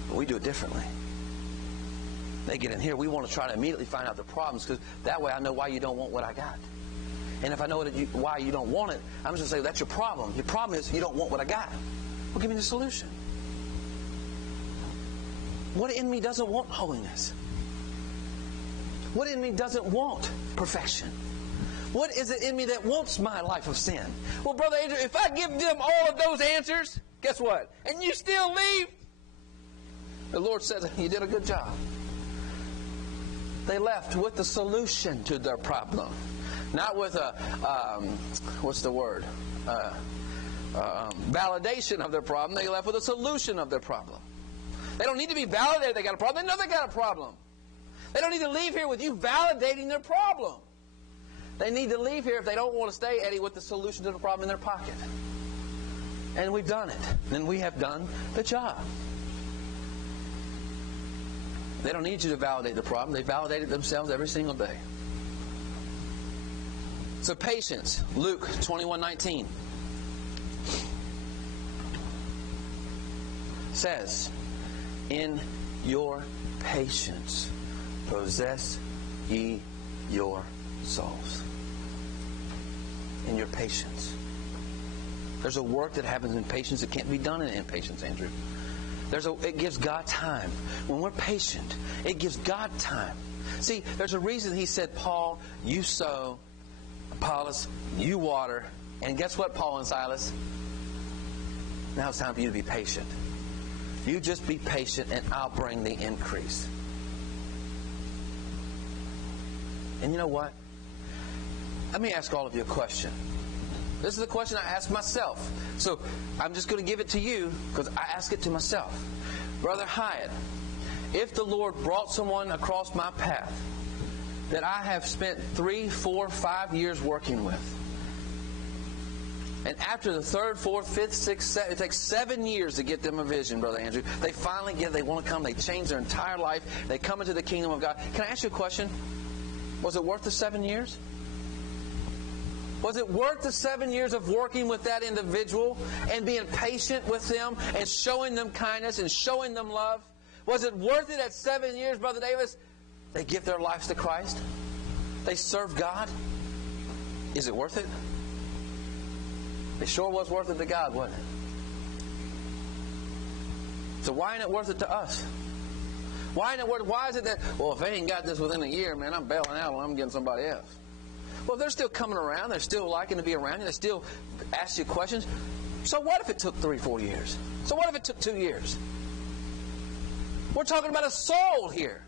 But we do it differently. They get in here, we want to try to immediately find out the problems, because that way I know why you don't want what I got. And if I know why you don't want it, I'm just going to say, that's your problem. Your problem is you don't want what I got. Well, give me the solution. What in me doesn't want holiness? What in me doesn't want perfection? What is it in me that wants my life of sin? Well, Brother Andrew, if I give them all of those answers, guess what? And you still leave, the Lord says, you did a good job. They left with the solution to their problem. Not with a, validation of their problem. They left with a solution of their problem. They don't need to be validated they got a problem. They know they got a problem. They don't need to leave here with you validating their problem. They need to leave here, if they don't want to stay, Eddie, with the solution to the problem in their pocket. And we've done it. And we have done the job. They don't need you to validate the problem. They validate it themselves every single day. So patience, Luke 21:19 says, in your patience possess ye your souls. In your patience. There's a work that happens in patience that can't be done in impatience, Andrew. It gives God time. When we're patient, it gives God time. See, there's a reason He said, Paul, you sow, Apollos, you water, and guess what, Paul and Silas? Now it's time for you to be patient. You just be patient and I'll bring the increase. And you know what? Let me ask all of you a question. This is a question I ask myself. So I'm just going to give it to you because I ask it to myself. Brother Hyatt, if the Lord brought someone across my path that I have spent 3, 4, 5 years working with, and after the 3rd, 4th, 5th, 6th, 7th, it takes 7 years to get them a vision, Brother Andrew. They finally get it. They want to come. They change their entire life. They come into the kingdom of God. Can I ask you a question? Was it worth the 7 years? Was it worth the 7 years of working with that individual and being patient with them and showing them kindness and showing them love? Was it worth it at 7 years, Brother Davis? They give their lives to Christ. They serve God. Is it worth it? It sure was worth it to God, wasn't it? So why ain't it worth it to us? Why ain't it worth it? Why is it that, well, if they ain't got this within a year, man, I'm bailing out and I'm getting somebody else. Well, they're still coming around. They're still liking to be around you. They still ask you questions. So what if it took 3, 4 years? So what if it took 2 years? We're talking about a soul here.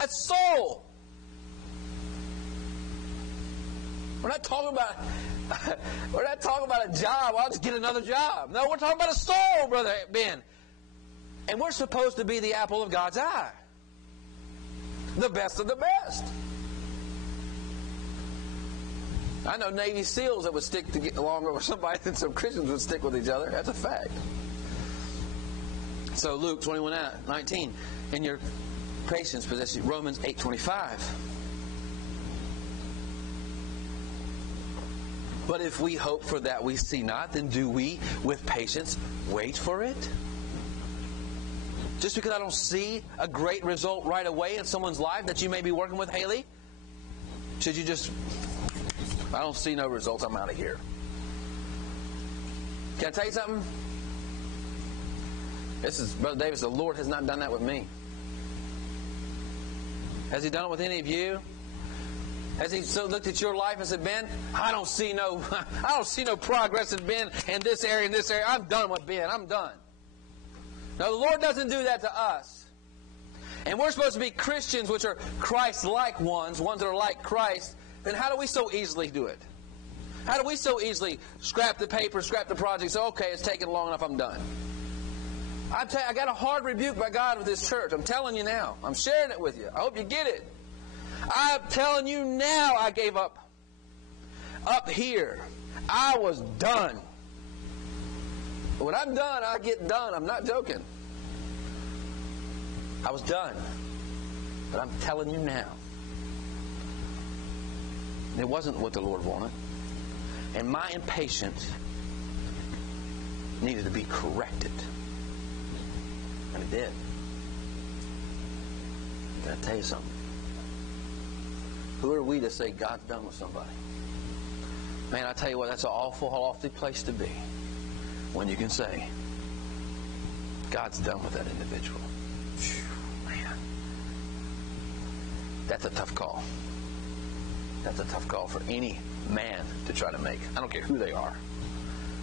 A soul. We're not talking about a job. I'll just get another job. No, we're talking about a soul, Brother Ben. And we're supposed to be the apple of God's eye. The best of the best. I know Navy SEALs that would stick to get along with somebody, and some Christians would stick with each other. That's a fact. So Luke 21:19, in your patience possess you. Romans 8:25. But if we hope for that we see not, then do we with patience wait for it? Just because I don't see a great result right away in someone's life that you may be working with, Haley, should you just, I don't see no results, I'm out of here. Can I tell you something? This is, Brother Davis, the Lord has not done that with me. Has He done it with any of you? Has He so looked at your life and said, Ben, I don't see no progress in Ben in this area, in this area. I'm done with Ben. I'm done. No, the Lord doesn't do that to us. And we're supposed to be Christians, which are Christ-like ones that are like Christ. Then how do we so easily do it? How do we so easily scrap the paper, scrap the project, say, okay, it's taken long enough, I'm done? I got a hard rebuke by God with this church. I'm telling you now. I'm sharing it with you. I hope you get it. I'm telling you now, I gave up. Up here. I was done. When I'm done, I get done. I'm not joking. I was done. But I'm telling you now, it wasn't what the Lord wanted. And my impatience needed to be corrected. And it did. I gotta tell you something. Who are we to say God's done with somebody? Man, I tell you what, that's an awful, lofty place to be. When you can say, God's done with that individual. Man. That's a tough call. That's a tough call for any man to try to make. I don't care who they are.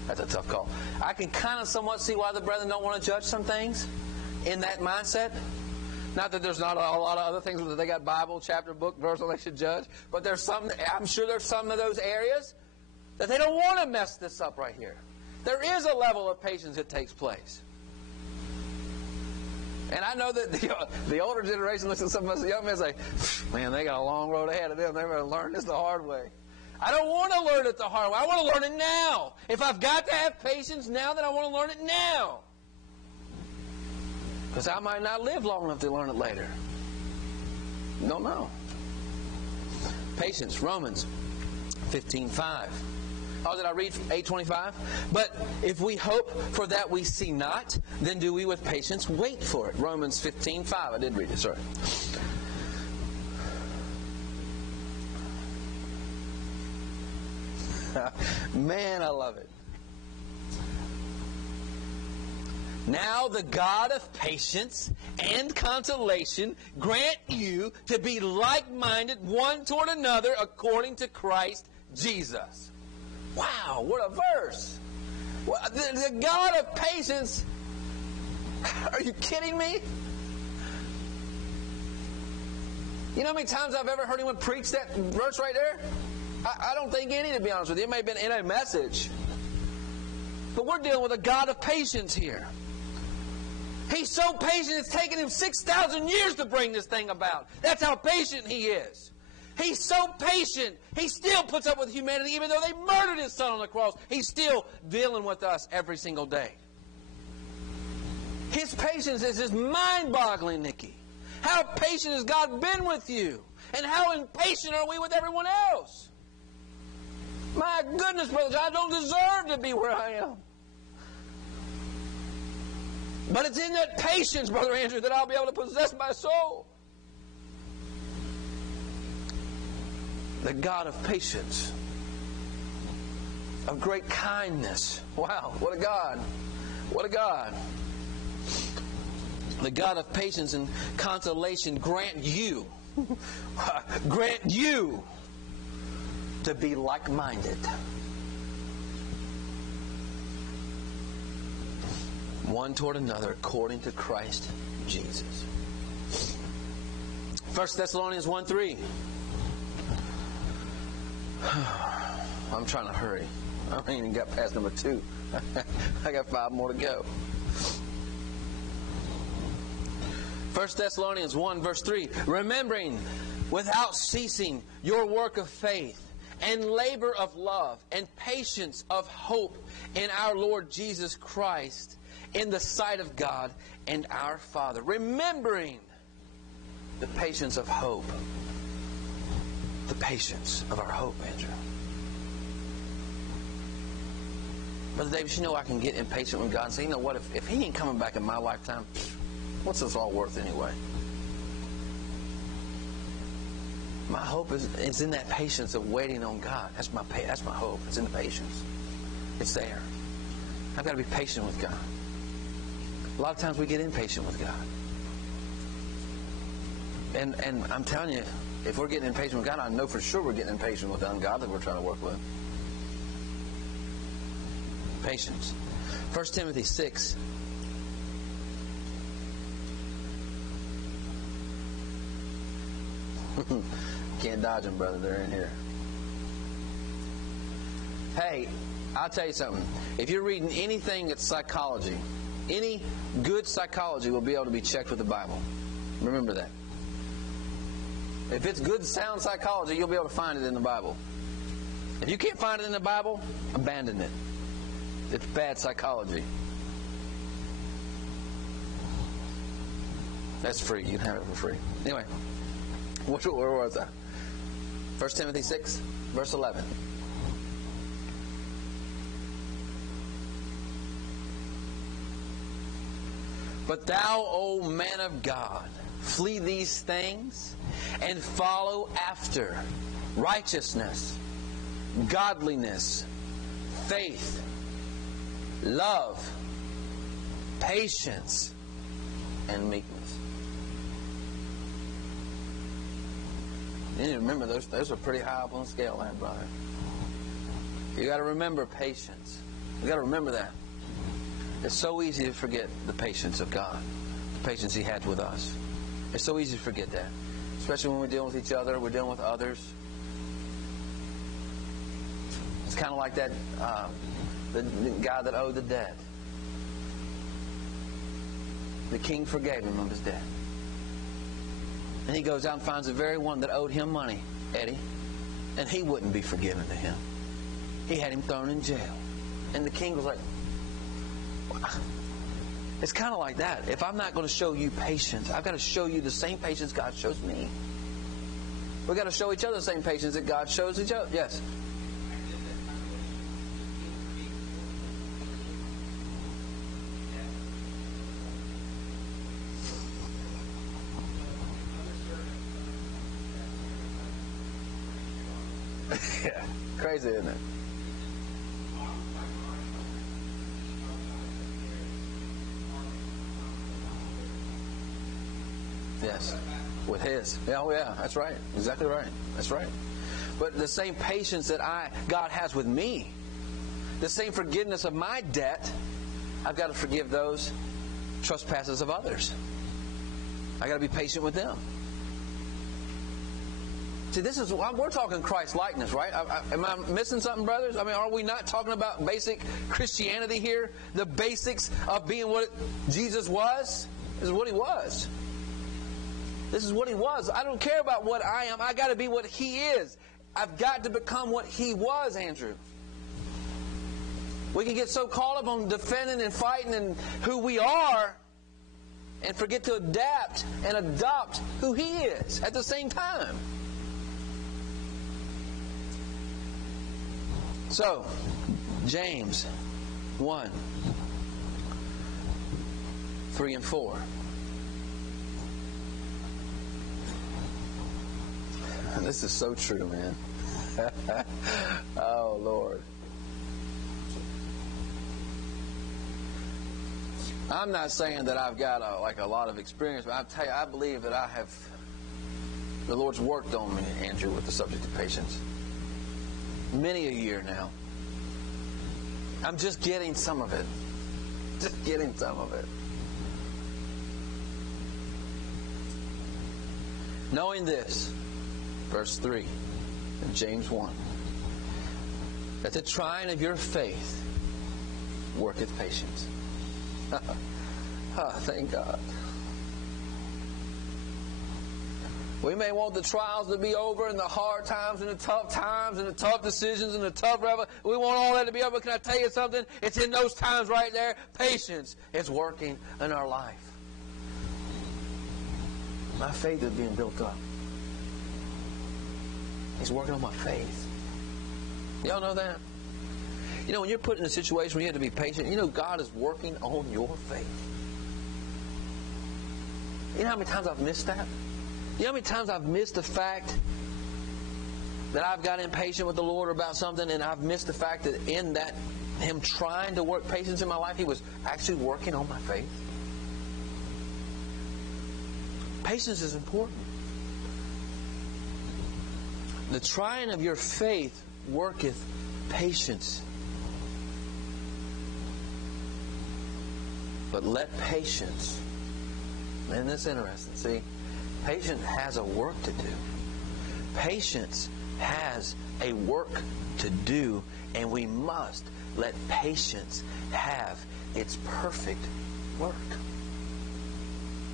That's a tough call. I can kind of somewhat see why the brethren don't want to judge some things in that mindset. Not that there's not a lot of other things that they got Bible, chapter, book, verse that they should judge. But there's some, I'm sure there's some of those areas that they don't want to mess this up right here. There is a level of patience that takes place. And I know that the older generation looks at some of us young men and say, man, they got a long road ahead of them. They're going to learn this the hard way. I don't want to learn it the hard way. I want to learn it now. If I've got to have patience now, then I want to learn it now. Because I might not live long enough to learn it later. Don't know. Patience, Romans 15:5. Oh, did I read 8:25? But if we hope for that we see not, then do we with patience wait for it. Romans 15:5. I did read it, sorry. Man, I love it. Now the God of patience and consolation grant you to be like-minded one toward another according to Christ Jesus. Wow, what a verse. The God of patience, are you kidding me? You know how many times I've ever heard anyone preach that verse right there? I don't think any, to be honest with you. It may have been in a message. But we're dealing with a God of patience here. He's so patient, it's taken him 6,000 years to bring this thing about. That's how patient he is. He's so patient, he still puts up with humanity. Even though they murdered his son on the cross, he's still dealing with us every single day. His patience is just mind-boggling, Nikki. How patient has God been with you? And how impatient are we with everyone else? My goodness, brothers, I don't deserve to be where I am. But it's in that patience, Brother Andrew, that I'll be able to possess my soul. The God of patience, of great kindness. Wow, what a God. What a God. The God of patience and consolation grant you to be like-minded. One toward another according to Christ Jesus. 1 Thessalonians 1:3. I'm trying to hurry. I haven't even got past number 2. I got 5 more to go. 1 Thessalonians 1 verse 3, remembering without ceasing your work of faith and labor of love and patience of hope in our Lord Jesus Christ in the sight of God and our Father. Remembering the patience of hope. The patience of our hope, Andrew. Brother Davis, you know I can get impatient with God and say, you know what, if He ain't coming back in my lifetime, what's this all worth anyway? My hope is in that patience of waiting on God. That's my hope. It's in the patience. It's there. I've got to be patient with God. A lot of times we get impatient with God. And I'm telling you, if we're getting impatient with God, I know for sure we're getting impatient with the ungodly we're trying to work with. Patience. 1 Timothy 6. Can't dodge them, brother. They're in here. Hey, I'll tell you something. If you're reading anything that's psychology, any good psychology will be able to be checked with the Bible. Remember that. If it's good, sound psychology, you'll be able to find it in the Bible. If you can't find it in the Bible, abandon it. It's bad psychology. That's free. You can have it for free. Anyway, where was I? 1 Timothy 6, verse 11. But thou, O man of God, flee these things and follow after righteousness, godliness, faith, love, patience, and meekness. You need to remember those are pretty high up on the scale, man, brother. You got to remember patience. You got to remember that. It's so easy to forget the patience of God, the patience He had with us. It's so easy to forget that, especially when we're dealing with each other, we're dealing with others. It's kind of like that the guy that owed the debt. The king forgave him of his debt. And he goes out and finds the very one that owed him money, Eddie, and he wouldn't be forgiven to him. He had him thrown in jail. And the king was like, wow. It's kind of like that. If I'm not going to show you patience, I've got to show you the same patience God shows me. We've got to show each other the same patience that God shows each other. Yes? Yeah, crazy, isn't it? Yes, with His. Yeah, oh yeah, that's right. Exactly right. That's right. But the same patience that God has with me, the same forgiveness of my debt, I've got to forgive those trespasses of others. I got to be patient with them. See, this is, we're talking Christ likeness, right? Am I missing something, brothers? I mean, are we not talking about basic Christianity here? The basics of being what Jesus was? This is what He was. This is what He was. I don't care about what I am. I got to be what He is. I've got to become what He was, Andrew. We can get so caught up on defending and fighting and who we are and forget to adapt and adopt who He is at the same time. So, James 1, 3 and 4. This is so true, man. Oh, Lord. I'm not saying that I've got a lot of experience, but I tell you, I believe that the Lord's worked on me, Andrew, with the subject of patience. Many a year now. I'm just getting some of it. Just getting some of it. Knowing this, verse 3 in James 1, that the trying of your faith worketh patience. Oh, thank God. We may want the trials to be over and the hard times and the tough decisions and the tough revel. We want all that to be over. But can I tell you something? It's in those times right there. Patience is working in our life. My faith is being built up. He's working on my faith. Y'all know that? You know, when you're put in a situation where you have to be patient, you know God is working on your faith. You know how many times I've missed that? You know how many times I've missed the fact that I've got impatient with the Lord about something, and I've missed the fact that in that Him trying to work patience in my life, He was actually working on my faith? Patience is important. The trying of your faith worketh patience. But let patience, and that's interesting. See, patience has a work to do. Patience has a work to do, and we must let patience have its perfect work.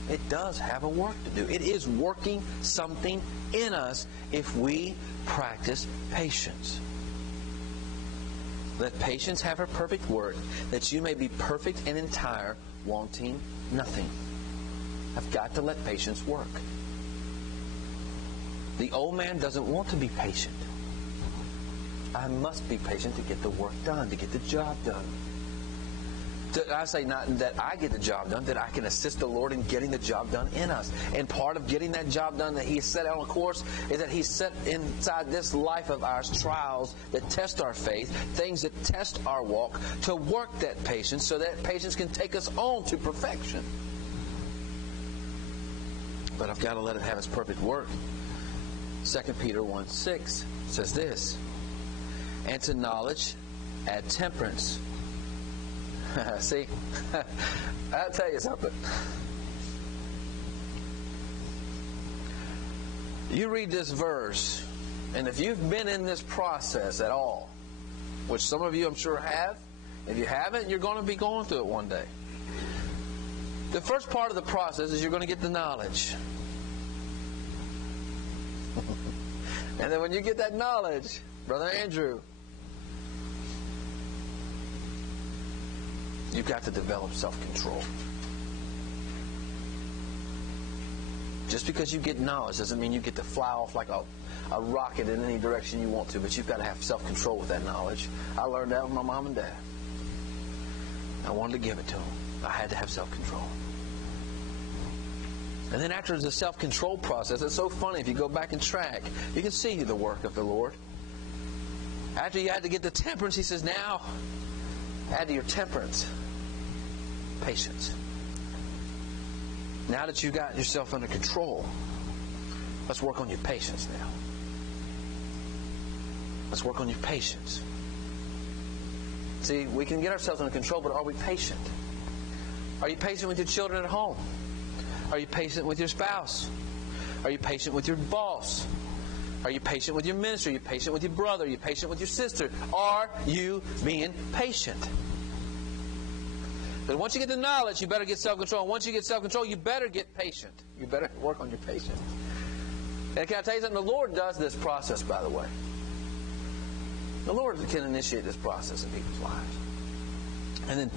It does have a work to do. It is working something in us if we practice patience. Let patience have her perfect work, that you may be perfect and entire, wanting nothing. I've got to let patience work. The old man doesn't want to be patient. I must be patient to get the work done, to get the job done. I say not that I get the job done, that I can assist the Lord in getting the job done in us. And part of getting that job done that He set out on a course is that He set inside this life of ours trials that test our faith, things that test our walk, to work that patience so that patience can take us on to perfection. But I've got to let it have its perfect work. 2 Peter 1:6 says this, and to knowledge add temperance. See, I'll tell you something. You read this verse, and if you've been in this process at all, which some of you I'm sure have, if you haven't, you're going to be going through it one day. The first part of the process is you're going to get the knowledge. And then when you get that knowledge, Brother Andrew, you've got to develop self-control. Just because you get knowledge doesn't mean you get to fly off like a rocket in any direction you want to, but you've got to have self-control with that knowledge. I learned that with my mom and dad. I wanted to give it to them. I had to have self-control. And then after the self-control process, it's so funny, if you go back and track, you can see the work of the Lord. After you had to get the temperance, He says, now add to your temperance patience. Now that you've got yourself under control, let's work on your patience now. Let's work on your patience. See, we can get ourselves under control, but are we patient? Are you patient with your children at home? Are you patient with your spouse? Are you patient with your boss? Are you patient with your minister? Are you patient with your brother? Are you patient with your sister? Are you being patient? But once you get the knowledge, you better get self-control. And once you get self-control, you better get patient. You better work on your patience. And can I tell you something? The Lord does this process, by the way. The Lord can initiate this process in people's lives. And then,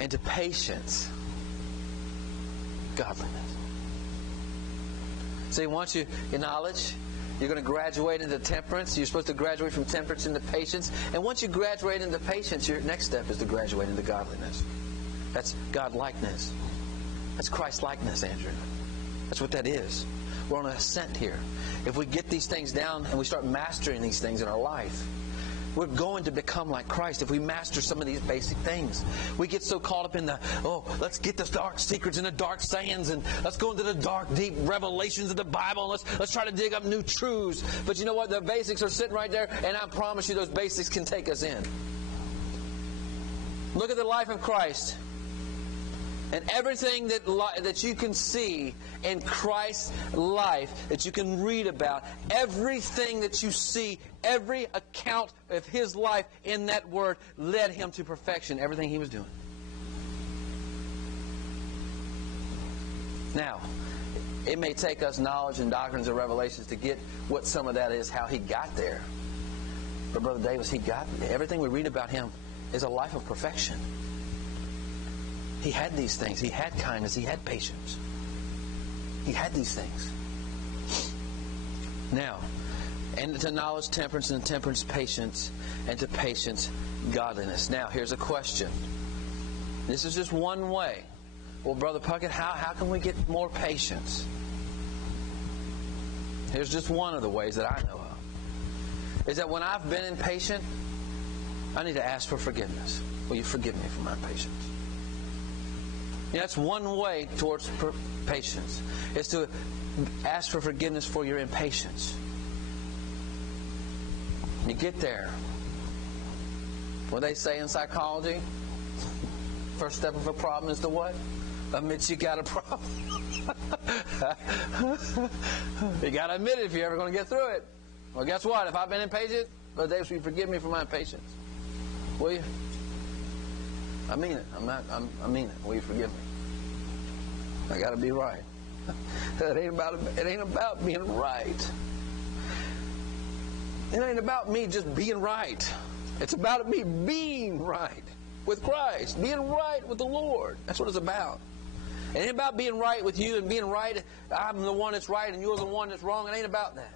into patience, godliness. See, once you get knowledge, you're going to graduate into temperance. You're supposed to graduate from temperance into patience. And once you graduate into patience, your next step is to graduate into godliness. That's God-likeness. That's Christ-likeness, Andrew. That's what that is. We're on an ascent here. If we get these things down and we start mastering these things in our life, we're going to become like Christ if we master some of these basic things. We get so caught up in the, let's get the dark secrets and the dark sayings, and let's go into the dark, deep revelations of the Bible, and let's try to dig up new truths. But you know what? The basics are sitting right there, and I promise you those basics can take us in. Look at the life of Christ. And everything that you can see in Christ's life, that you can read about, everything that you see, every account of His life in that Word led Him to perfection, everything He was doing. Now, It may take us knowledge and doctrines and revelations to get what some of that is, how he got there. But Brother Davis, everything we read about him is a life of perfection. He had these things. He had kindness. He had patience. He had these things. Now, and to knowledge, temperance, and temperance, patience, and to patience, godliness. Now, here's a question. This is just one way. Well, Brother Puckett, how can we get more patience? Here's just one of the ways that I know of. Is that when I've been impatient, I need to ask for forgiveness. Will you forgive me for my impatience? That's one way towards patience, is to ask for forgiveness for your impatience. You get there. What they say in psychology, first step of a problem is to what? Admit you got a problem. You got to admit it if you're ever going to get through it. Well, guess what? If I've been impatient, Brother Davis, will you forgive me for my impatience? Will you? I mean it. I mean it. Will you forgive me? I got to be right. It ain't about being right. It ain't about me just being right. It's about me being right with Christ, being right with the Lord. That's what it's about. It ain't about being right with you and being right. I'm the one that's right and you're the one that's wrong. It ain't about that.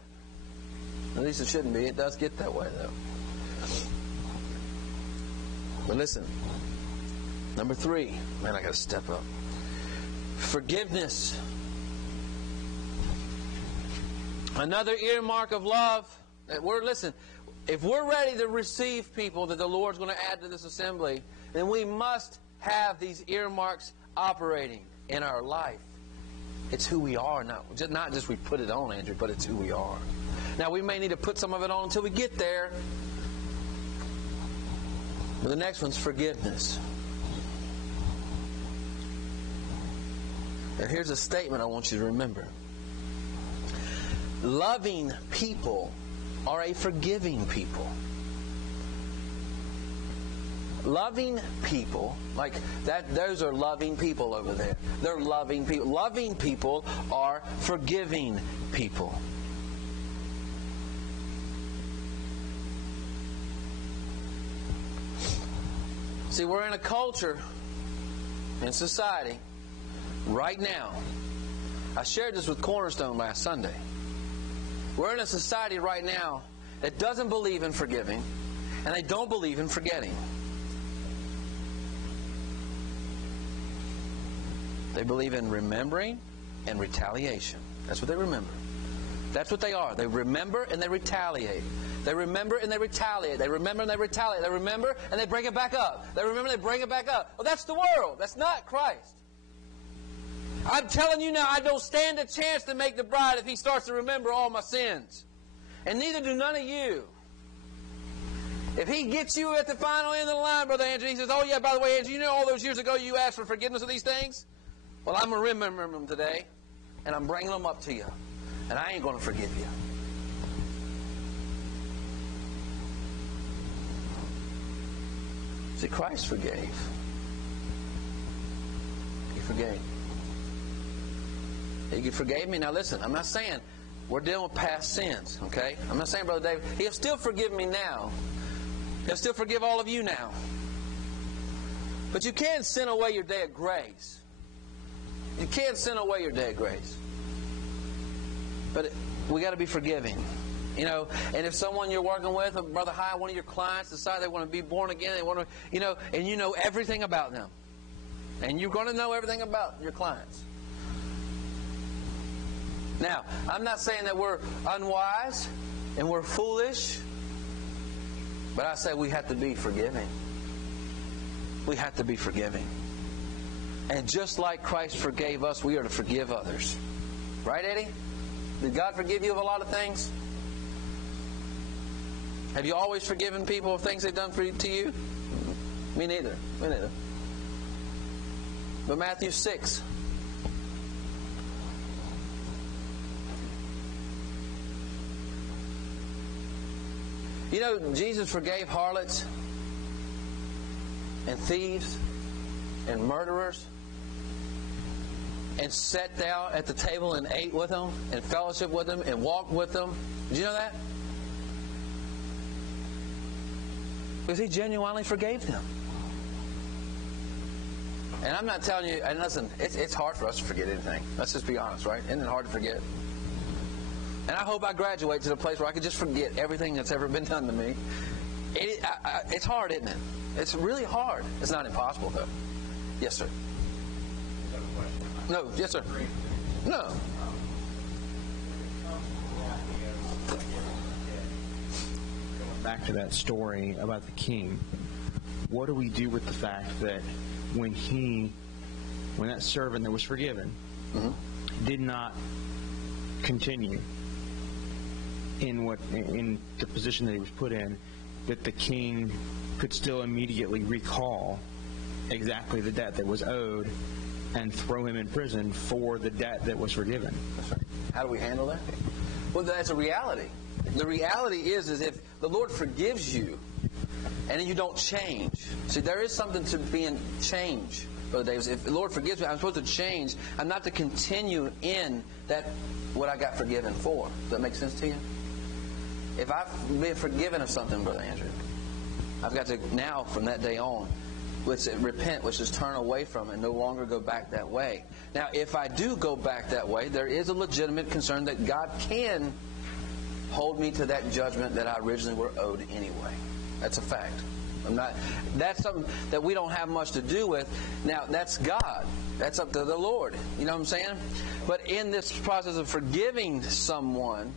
At least it shouldn't be. It does get that way, though. But listen, number 3. Man, I got to step up. Forgiveness. Another earmark of love. Listen, if we're ready to receive people that the Lord's going to add to this assembly, then we must have these earmarks operating in our life. It's who we are, not just we put it on, Andrew, but it's who we are. Now, we may need to put some of it on until we get there. But the next one's forgiveness. Now, here's a statement I want you to remember. Loving people are a forgiving people. Loving people, like that, those are loving people over there. They're loving people. Loving people are forgiving people. See, we're in a culture, in society, right now. I shared this with Cornerstone last Sunday. We're in a society right now that doesn't believe in forgiving, and they don't believe in forgetting. They believe in remembering and retaliation. That's what they remember. That's what they are. They remember and they retaliate. They remember and they retaliate. They remember and they retaliate. They remember and they bring it back up. They remember and they bring it back up. Well, that's the world. That's not Christ. I'm telling you now, I don't stand a chance to make the bride if he starts to remember all my sins. And neither do none of you. If he gets you at the final end of the line, Brother Andrew, he says, oh yeah, by the way, Andrew, you know all those years ago you asked for forgiveness of these things? Well, I'm going to remember them today, and I'm bringing them up to you. And I ain't going to forgive you. See, Christ forgave. He forgave. He forgave me. Now listen, I'm not saying we're dealing with past sins, okay? I'm not saying, Brother David, he'll still forgive me now. He'll still forgive all of you now. But you can't sin away your day of grace. You can't sin away your day of grace. But we got to be forgiving. You know, and if someone you're working with, Brother High, one of your clients, decide they want to be born again, they want to, you know, and you know everything about them. And you're going to know everything about your clients. Now, I'm not saying that we're unwise and we're foolish, but I say we have to be forgiving. We have to be forgiving. And just like Christ forgave us, we are to forgive others. Right, Eddie? Did God forgive you of a lot of things? Have you always forgiven people of things they've done to you? Me neither. Me neither. But Matthew 6. You know, Jesus forgave harlots and thieves and murderers and sat down at the table and ate with them and fellowship with them and walked with them? Did you know that? Because he genuinely forgave them. And I'm not telling you, and listen, it's hard for us to forget anything. Let's just be honest, right? Isn't it hard to forget? And I hope I graduate to the place where I can just forget everything that's ever been done to me. It's hard, isn't it? It's really hard. It's not impossible, though. Yes, sir. No, yes, sir. No. Back to that story about the king, what do we do with the fact that when that servant that was forgiven did not continue in the position that he was put in, that the king could still immediately recall exactly the debt that was owed and throw him in prison for the debt that was forgiven? That's right. How do we handle that? Well, that's a reality. The reality is if the Lord forgives you and you don't change. See, there is something to being changed, Brother Davis. If the Lord forgives me, I'm supposed to change. I'm not to continue in that what I got forgiven for. Does that make sense to you? If I've been forgiven of something, Brother Andrew, I've got to now, from that day on, repent, which is turn away from it and no longer go back that way. Now, if I do go back that way, there is a legitimate concern that God can hold me to that judgment that I originally were owed anyway. That's a fact. That's something that we don't have much to do with. Now, that's God. That's up to the Lord. You know what I'm saying? But in this process of forgiving someone,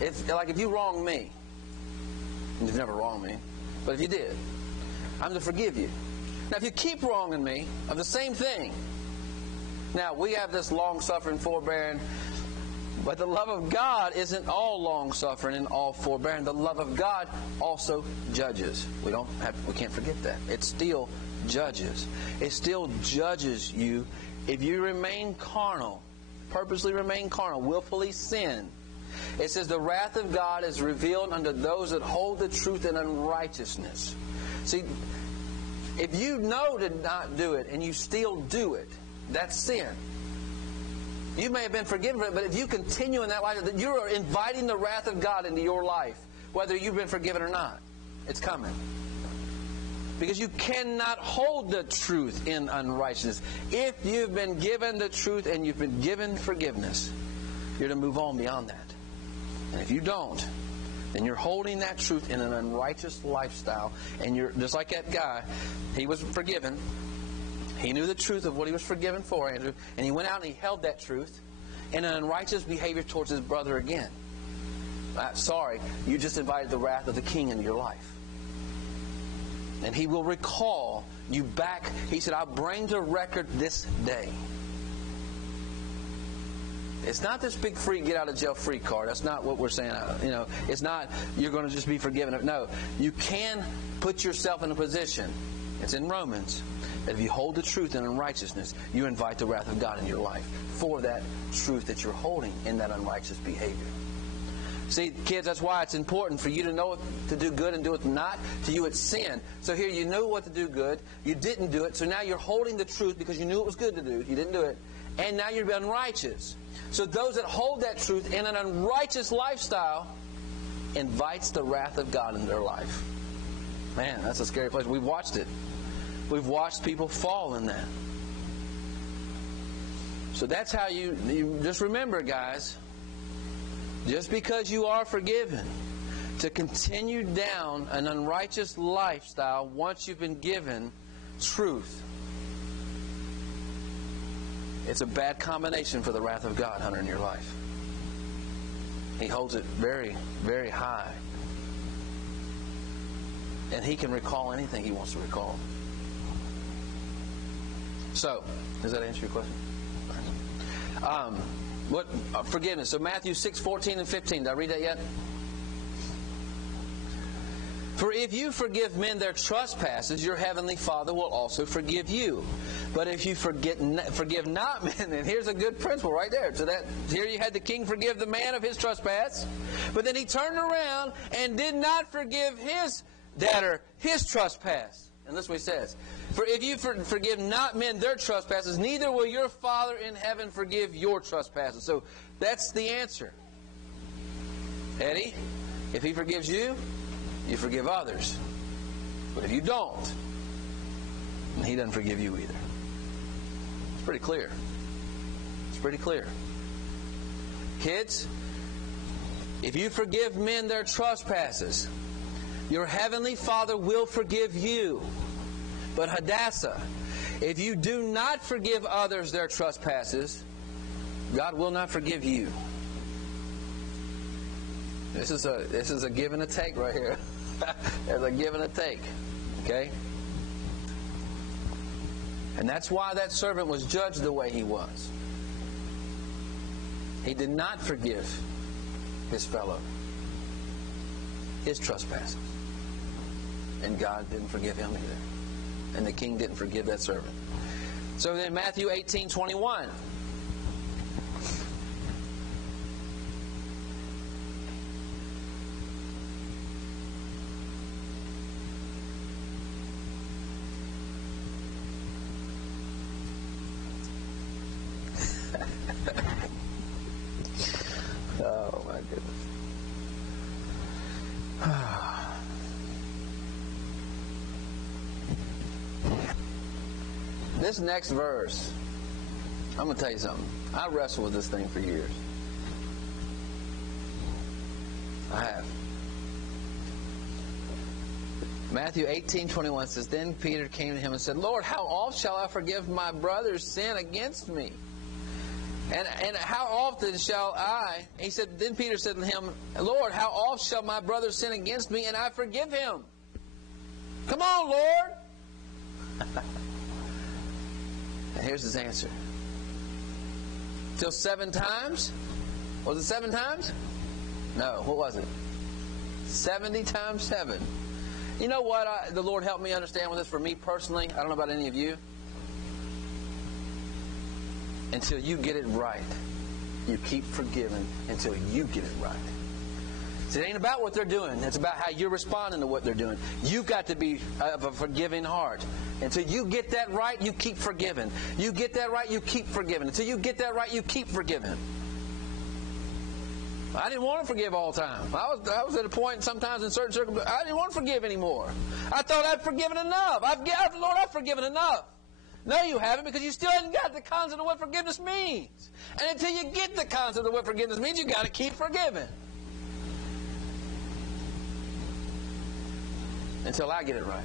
if you wrong me, and you've never wronged me, but if you did, I'm to forgive you. Now, if you keep wronging me of the same thing, now we have this long-suffering, forbearing, but the love of God isn't all long-suffering and all forbearing. The love of God also judges. We can't forget that. It still judges. It still judges you if you remain carnal, purposely remain carnal, willfully sin. It says the wrath of God is revealed unto those that hold the truth in unrighteousness. See, if you know to not do it and you still do it, that's sin. You may have been forgiven for it, but if you continue in that life, you are inviting the wrath of God into your life, whether you've been forgiven or not. It's coming. Because you cannot hold the truth in unrighteousness. If you've been given the truth and you've been given forgiveness, you're to move on beyond that. And if you don't, then you're holding that truth in an unrighteous lifestyle. And you're just like that guy. He was forgiven. He knew the truth of what he was forgiven for, Andrew. And he went out and he held that truth in an unrighteous behavior towards his brother again. Sorry, you just invited the wrath of the king into your life. And he will recall you back. He said, I'll bring to record this day. It's not this big free get out of jail free card. That's not what we're saying. It's not you're going to just be forgiven. No, you can put yourself in a position. It's in Romans that if you hold the truth in unrighteousness, you invite the wrath of God in your life for that truth that you're holding in that unrighteous behavior. See, kids, that's why it's important for you to know what to do good and do it not. To you, it's sin. So here you knew what to do good. You didn't do it. So now you're holding the truth because you knew it was good to do. You didn't do it. And now you're unrighteous. So those that hold that truth in an unrighteous lifestyle invites the wrath of God in their life. Man, that's a scary place. We've watched it. We've watched people fall in that. So that's how you just remember, guys, just because you are forgiven, to continue down an unrighteous lifestyle once you've been given truth, it's a bad combination for the wrath of God, Hunter, in your life. He holds it very, very high. And he can recall anything he wants to recall. So, does that answer your question? Forgiveness. So Matthew 6:14 and 15. Did I read that yet? For if you forgive men their trespasses, your heavenly Father will also forgive you. But if you forgive not men, and here's a good principle right there. So that here you had the king forgive the man of his trespass, but then he turned around and did not forgive his debtor his trespass. And listen what he says. For if you forgive not men their trespasses, neither will your Father in heaven forgive your trespasses. So that's the answer. Eddie, if he forgives you, you forgive others. But if you don't, he doesn't forgive you either. It's pretty clear. It's pretty clear. Kids, if you forgive men their trespasses, your heavenly Father will forgive you. But Hadassah, if you do not forgive others their trespasses, God will not forgive you. This is a give and a take right here. There's a give and a take. Okay? And that's why that servant was judged the way he was. He did not forgive his fellow his trespasses. And God didn't forgive him either. And the king didn't forgive that servant. So then Matthew 18:21. Oh my goodness. This next verse, I'm going to tell you something. I wrestled with this thing for years. I have. Matthew 18:21 says, Then Peter came to him and said, Lord, how oft shall I forgive my brother's sin against me? And how often shall I? He said, then Peter said to him, Lord, how oft shall my brother sin against me and I forgive him? Come on, Lord. And here's his answer. Till 7 times? Was it 7 times? No, what was it? 70 times 7. You know what the Lord helped me understand with this for me personally? I don't know about any of you. Until you get it right, you keep forgiving until you get it right. So it ain't about what they're doing. It's about how you're responding to what they're doing. You've got to be of a forgiving heart. Until you get that right, you keep forgiving. You get that right, you keep forgiving. Until you get that right, you keep forgiving. I didn't want to forgive all the time. I was at a point sometimes in certain circumstances, I didn't want to forgive anymore. I thought I'd forgiven enough. Lord, I've forgiven enough. No, you haven't, because you still haven't got the concept of what forgiveness means. And until you get the concept of what forgiveness means, you got to keep forgiving. Until I get it right.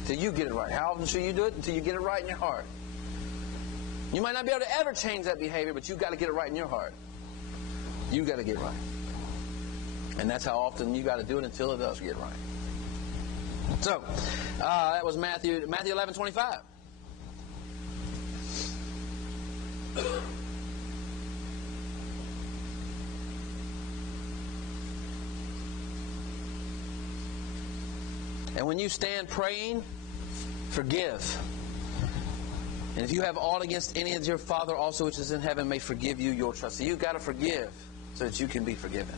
Until you get it right. How often should you do it? Until you get it right in your heart. You might not be able to ever change that behavior, but you've got to get it right in your heart. You got to get right. And that's how often you got to do it until it does get right. So, that was Matthew 11:25. And when you stand praying, forgive. And if you have aught against any of your Father also which is in heaven may forgive you your trust. So you've got to forgive so that you can be forgiven.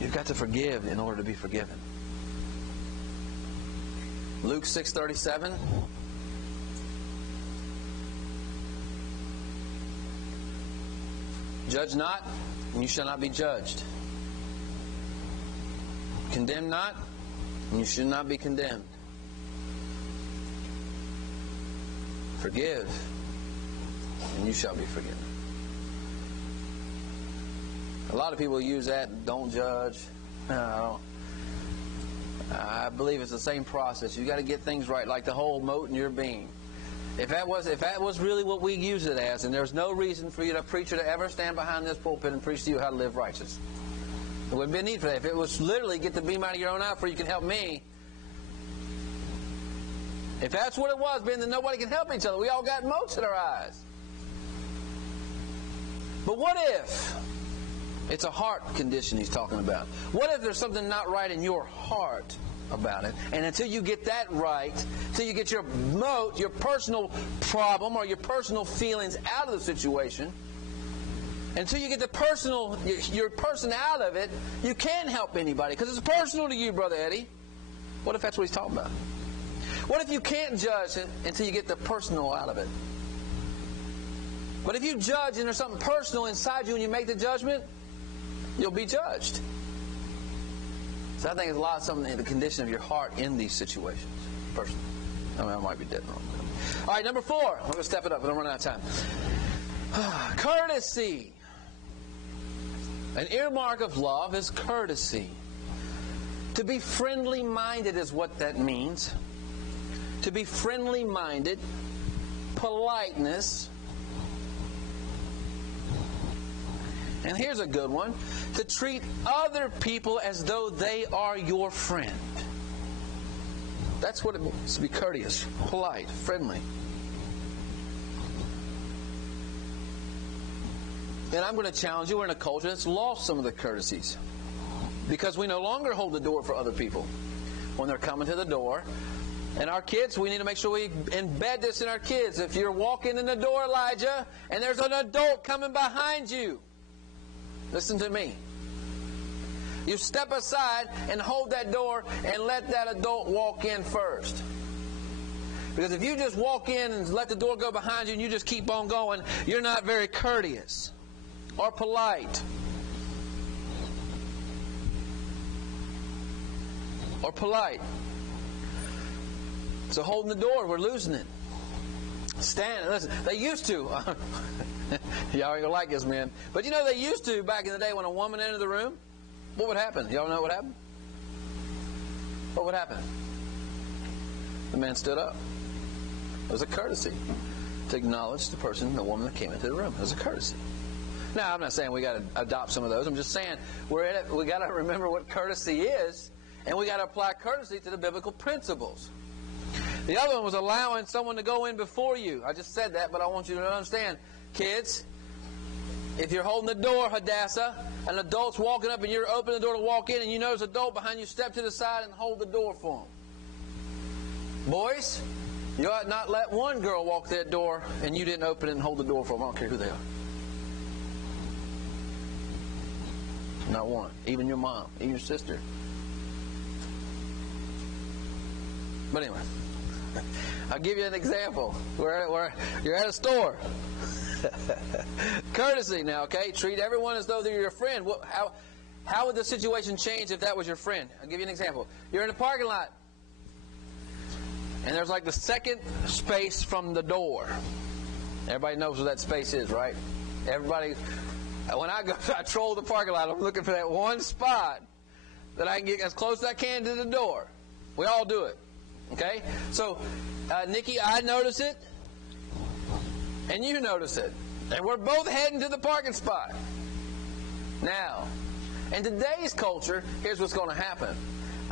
You've got to forgive in order to be forgiven. Luke 6:37. Judge not, and you shall not be judged. Condemn not, and you should not be condemned. Forgive, and you shall be forgiven. A lot of people use that, don't judge. I believe it's the same process. You got to get things right, like the whole mote in your being. If that was really what we use it as, and there's no reason for you, a preacher, to ever stand behind this pulpit and preach to you how to live righteous. There wouldn't be a need for that. If it was literally get the beam out of your own eye for you can help me. If that's what it was, then nobody can help each other. We all got motes in our eyes. But what if it's a heart condition he's talking about? What if there's something not right in your heart about it? And until you get that right, until you get your mote, your personal problem or your personal feelings out of the situation, until you get your person out of it, you can't help anybody because it's personal to you, Brother Eddie. What if that's what he's talking about? What if you can't judge until you get the personal out of it? But if you judge and there's something personal inside you and you make the judgment, you'll be judged. So I think there's a lot of something in the condition of your heart in these situations. Personally. I mean, I might be dead wrong. All right, number 4. I'm going to step it up. I don't run out of time. Courtesy. An earmark of love is courtesy. To be friendly-minded is what that means. To be friendly-minded, politeness. And here's a good one. To treat other people as though they are your friend. That's what it means to be courteous, polite, friendly. And I'm going to challenge you, we're in a culture that's lost some of the courtesies. Because we no longer hold the door for other people when they're coming to the door. And our kids, we need to make sure we embed this in our kids. If you're walking in the door, Elijah, and there's an adult coming behind you, listen to me. You step aside and hold that door and let that adult walk in first. Because if you just walk in and let the door go behind you and you just keep on going, you're not very courteous or polite. Or polite. So holding the door, we're losing it. Stand. Listen, they used to. Y'all ain't gonna like this, man. But you know they used to back in the day when a woman entered the room. What would happen? Y'all know what happened? What would happen? The man stood up. It was a courtesy to acknowledge the person, the woman that came into the room. It was a courtesy. Now, I'm not saying we got to adopt some of those. I'm just saying we got to remember what courtesy is, and we got to apply courtesy to the biblical principles. The other one was allowing someone to go in before you. I just said that, but I want you to understand, kids, if you're holding the door, Hadassah, an adult's walking up and you're opening the door to walk in and you notice an adult behind you, step to the side and hold the door for them. Boys, you ought not let one girl walk that door and you didn't open it and hold the door for them. I don't care who they are. Not one. Even your mom, even your sister. But anyway, I'll give you an example. Where you're at a store. Courtesy now, okay? Treat everyone as though they're your friend. How would the situation change if that was your friend? I'll give you an example. You're in a parking lot. And there's like the second space from the door. Everybody knows where that space is, right? Everybody, when I troll the parking lot, I'm looking for that one spot that I can get as close as I can to the door. We all do it. Okay? So, Nikki, I notice it. And you notice it. And we're both heading to the parking spot. Now, in today's culture, here's what's going to happen.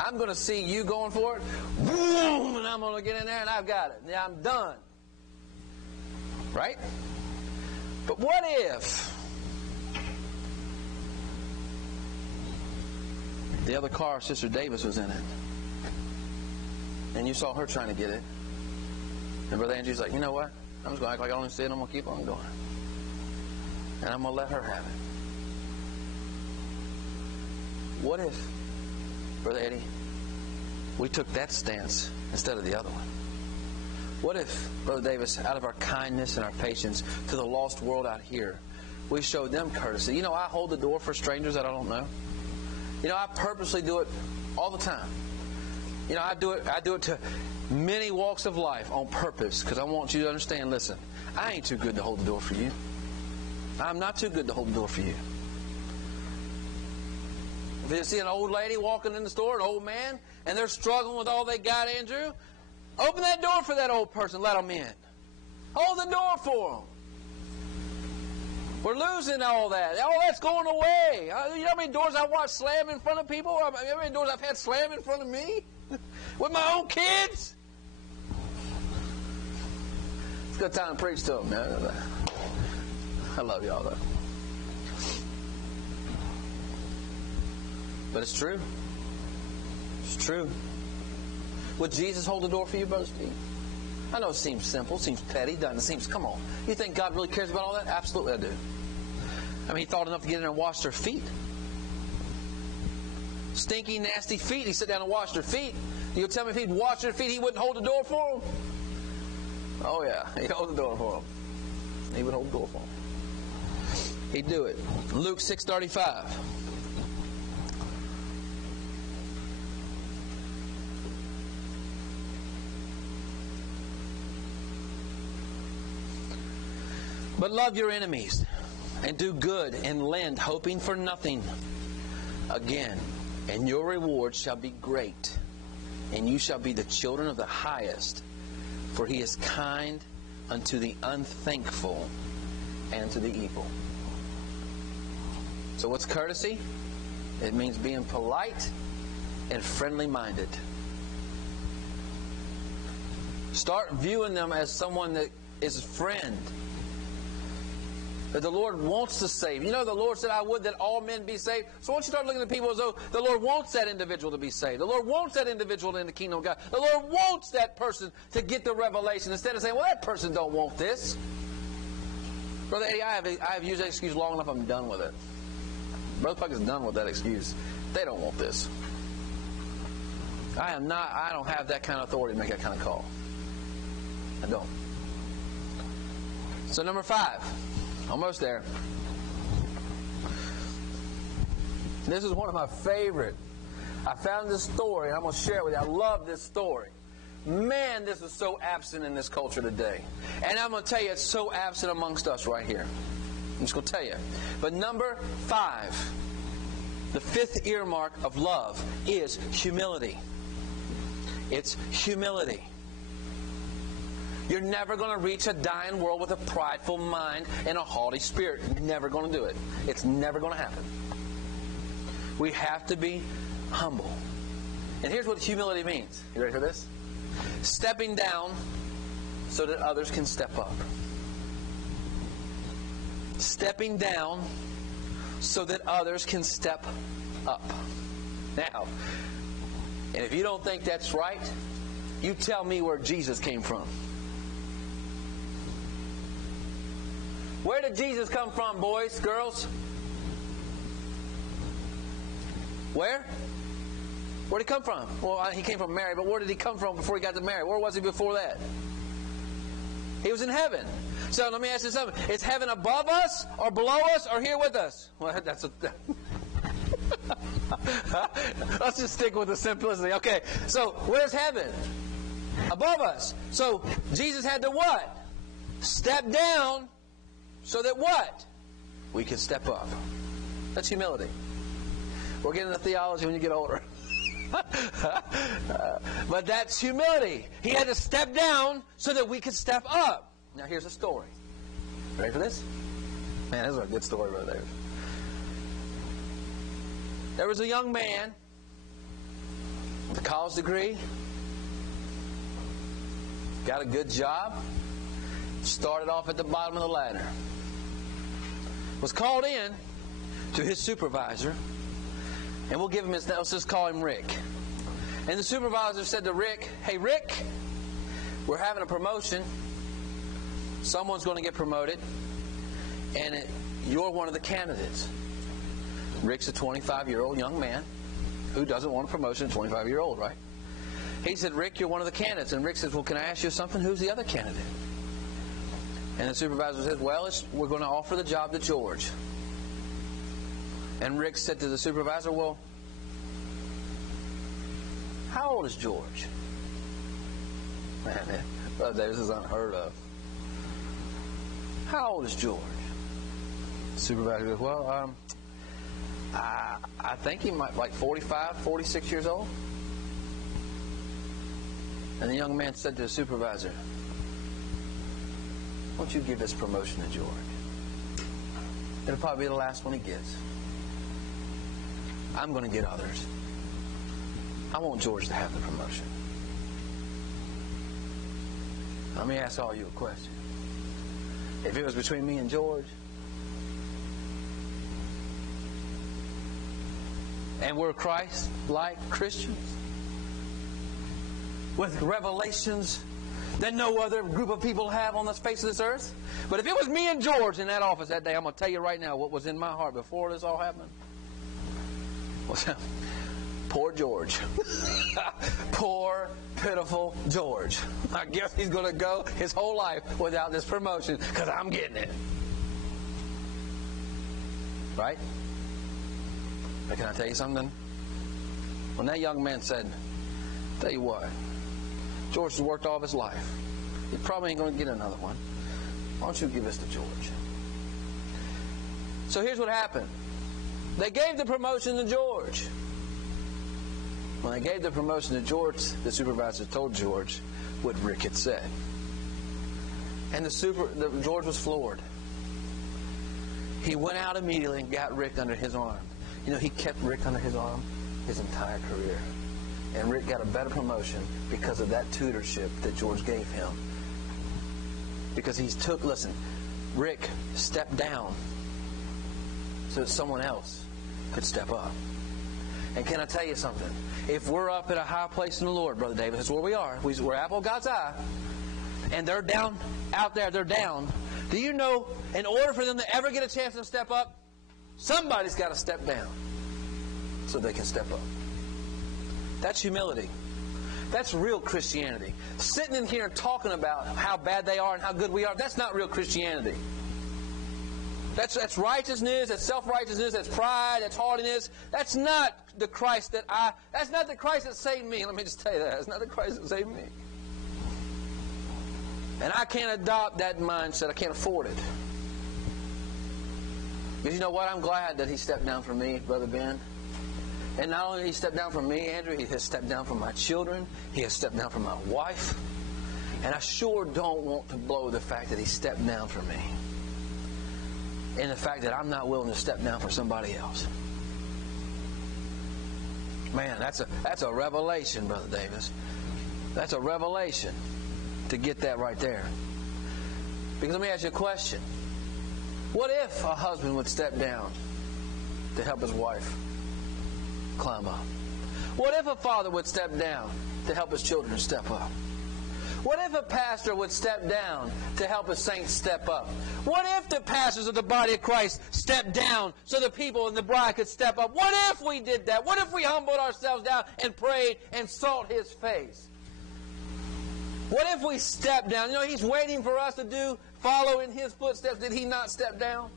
I'm going to see you going for it. Boom! And I'm going to get in there and I've got it. Yeah, I'm done. Right? But what if the other car, Sister Davis, was in it? And you saw her trying to get it. And Brother Andrew's like, you know what? I'm just going to act like I don't see it. I'm going to keep on going. And I'm going to let her have it. What if, Brother Eddie, we took that stance instead of the other one? What if, Brother Davis, out of our kindness and our patience to the lost world out here, we showed them courtesy? You know, I hold the door for strangers that I don't know. You know, I purposely do it all the time. You know, I do it to many walks of life on purpose because I want you to understand, listen, I ain't too good to hold the door for you. I'm not too good to hold the door for you. If you see an old lady walking in the store, an old man, and they're struggling with all they got, Andrew, open that door for that old person. Let them in. Hold the door for them. We're losing all that. All that's going away. You know how many doors I watched slam in front of people? You know how many doors I've had slam in front of me? With my own kids? It's a good time to preach to them, man. I love y'all, though. But it's true. It's true. Would Jesus hold the door for you, Brother Steve? I know it seems simple, seems petty, doesn't it? Seems, come on. You think God really cares about all that? Absolutely I do. I mean, he thought enough to get in there and wash their feet. Stinky, nasty feet. He sat down and washed their feet. You tell me if he'd wash their feet, he wouldn't hold the door for them? Oh yeah, he'd hold the door for them. He would hold the door for them. He'd do it. Luke 6:35. But love your enemies, and do good, and lend, hoping for nothing. Again, and your reward shall be great, and you shall be the children of the highest, for he is kind unto the unthankful and to the evil. So what's courtesy? It means being polite and friendly-minded. Start viewing them as someone that is a friend, that the Lord wants to save. You know, the Lord said, I would that all men be saved. So once you start looking at people as though the Lord wants that individual to be saved. The Lord wants that individual in the kingdom of God. The Lord wants that person to get the revelation. Instead of saying, well, that person don't want this. Brother Eddie, I have used that excuse long enough. I'm done with it. Brother Puck is done with that excuse. They don't want this. I don't have that kind of authority to make that kind of call. I don't. So number 5. Almost there. This is one of my favorite. I found this story, and I'm going to share it with you. I love this story. Man, this is so absent in this culture today. And I'm going to tell you, it's so absent amongst us right here. I'm just going to tell you. But number 5, the 5th earmark of love is humility. It's humility. You're never going to reach a dying world with a prideful mind and a haughty spirit. You're never going to do it. It's never going to happen. We have to be humble. And here's what humility means. You ready for this? Stepping down so that others can step up. Stepping down so that others can step up. Now, and if you don't think that's right, you tell me where Jesus came from. Where did Jesus come from, boys, girls? Where? Where did he come from? Well, he came from Mary, but where did he come from before he got to Mary? Where was he before that? He was in heaven. So let me ask you something. Is heaven above us, or below us, or here with us? Well, that's a... Let's just stick with the simplicity. Okay, so where's heaven? Above us. So Jesus had to what? Step down so that what? We can step up. That's humility. We'll get into theology when you get older. But that's humility. He had to step down so that we could step up. Now here's a story. Ready for this? Man, this is a good story right there. There was a young man with a college degree, got a good job, started off at the bottom of the ladder, was called in to his supervisor, and we'll give him his, let's just call him Rick. And the supervisor said to Rick, hey Rick, we're having a promotion. Someone's going to get promoted, and you're one of the candidates. Rick's a 25-year-old young man who doesn't want a promotion, 25-year-old, right? He said, Rick, you're one of the candidates. And Rick says, well, can I ask you something? Who's the other candidate? And the supervisor said, well, we're going to offer the job to George. And Rick said to the supervisor, well, how old is George? Man, this is unheard of. How old is George? The supervisor goes, well, I think he might like 45, 46 years old. And the young man said to the supervisor, why don't you give this promotion to George? It'll probably be the last one he gets. I'm going to get others. I want George to have the promotion. Let me ask all you a question. If it was between me and George, and we're Christ-like Christians with revelations that no other group of people have on the face of this earth. But if it was me and George in that office that day, I'm going to tell you right now what was in my heart before this all happened. Poor George. Poor, pitiful George. I guess he's going to go his whole life without this promotion because I'm getting it. Right? But can I tell you something? When that young man said, tell you what, George has worked all of his life. He probably ain't going to get another one. Why don't you give this to George? So here's what happened. They gave the promotion to George. When they gave the promotion to George, the supervisor told George what Rick had said. And George was floored. He went out immediately and got Rick under his arm. You know, he kept Rick under his arm his entire career. And Rick got a better promotion because of that tutorship that George gave him. Because listen, Rick stepped down so that someone else could step up. And can I tell you something? If we're up at a high place in the Lord, Brother David, that's where we are. We're apple of God's eye. And they're down out there, they're down. Do you know, in order for them to ever get a chance to step up, somebody's got to step down so they can step up. That's humility. That's real Christianity. Sitting in here and talking about how bad they are and how good we are, that's not real Christianity. That's righteousness, that's self-righteousness, that's pride, that's haughtiness. That's not the Christ that's not the Christ that saved me. Let me just tell you that. It's not the Christ that saved me. And I can't adopt that mindset. I can't afford it. Because you know what? I'm glad that he stepped down for me, Brother Ben. And not only did he step down for me, Andrew, he has stepped down for my children. He has stepped down for my wife. And I sure don't want to blow the fact that he stepped down for me. And the fact that I'm not willing to step down for somebody else. Man, that's a revelation, Brother Davis. That's a revelation to get that right there. Because let me ask you a question. What if a husband would step down to help his wife climb up? What if a father would step down to help his children step up? What if a pastor would step down to help his saints step up? What if the pastors of the body of Christ stepped down so the people in the bride could step up? What if we did that? What if we humbled ourselves down and prayed and sought his face? What if we stepped down? You know, he's waiting for us to follow in his footsteps. Did he not step down?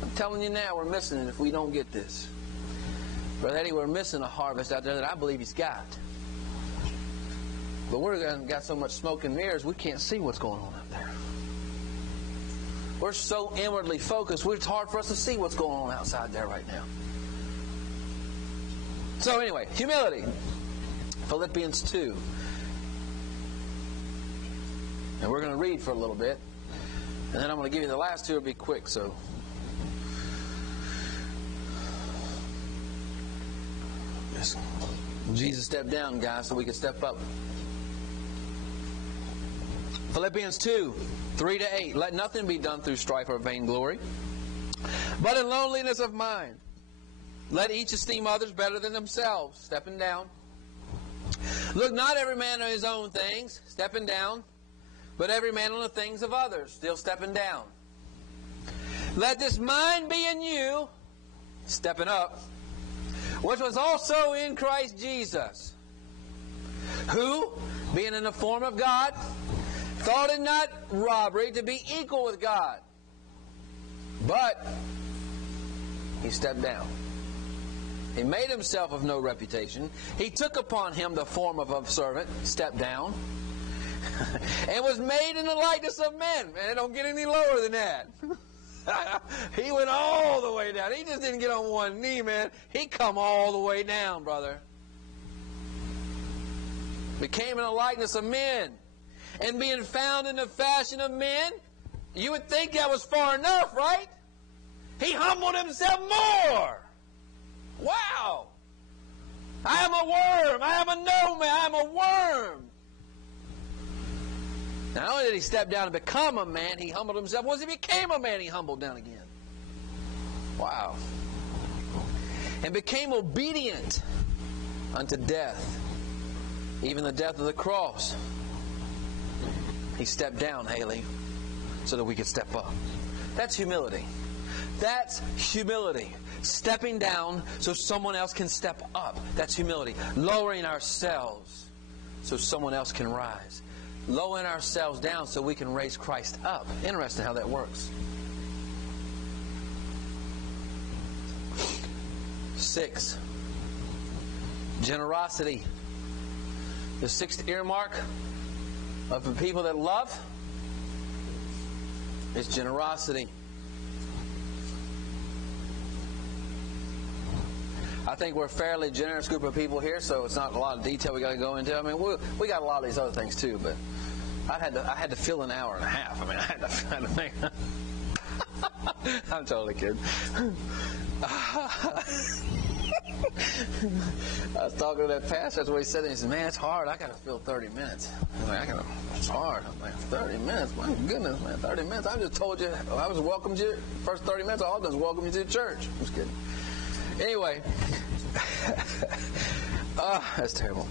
I'm telling you now, we're missing it if we don't get this. Brother Eddie, we're missing a harvest out there that I believe he's got. But we've got so much smoke and mirrors, we can't see what's going on out there. We're so inwardly focused, it's hard for us to see what's going on outside there right now. So anyway, humility. Philippians 2. And we're going to read for a little bit. And then I'm going to give you the last two. It'll be quick, so. Jesus stepped down, guys, so we could step up. Philippians 2, 3-8. Let nothing be done through strife or vainglory, but in loneliness of mind. Let each esteem others better than themselves. Stepping down. Look not every man on his own things. Stepping down. But every man on the things of others. Still stepping down. Let this mind be in you. Stepping up. Which was also in Christ Jesus. Who, being in the form of God, thought it not robbery to be equal with God. But he stepped down. He made himself of no reputation. He took upon him the form of a servant, stepped down, and was made in the likeness of men. Man, it don't get any lower than that. He went all the way down. He just didn't get on one knee, man. He come all the way down, brother. Became in the likeness of men. And being found in the fashion of men, you would think that was far enough, right? He humbled himself more. Wow. I am a worm. I am a nomad. I am a worm. Not only did he step down and become a man, he humbled himself. Once he became a man, he humbled down again. Wow. And became obedient unto death, even the death of the cross. He stepped down, Haley, so that we could step up. That's humility. That's humility. Stepping down so someone else can step up. That's humility. Lowering ourselves so someone else can rise. Lowering ourselves down so we can raise Christ up. Interesting how that works. 6. Generosity. The 6th earmark of the people that love is generosity. I think we're a fairly generous group of people here, so it's not a lot of detail we got to go into. I mean, we got a lot of these other things too, but I had to fill an hour and a half. I mean, I had to make. I'm totally kidding. I was talking to that pastor. That's what he said. And he said, "Man, it's hard. I got to fill 30 minutes. I'm like, it's hard. I'm like, 30 minutes? My goodness, man, 30 minutes. I just told you I was welcomed you. First 30 minutes, all I done was welcome you to the church." I'm just kidding. Anyway, that's terrible.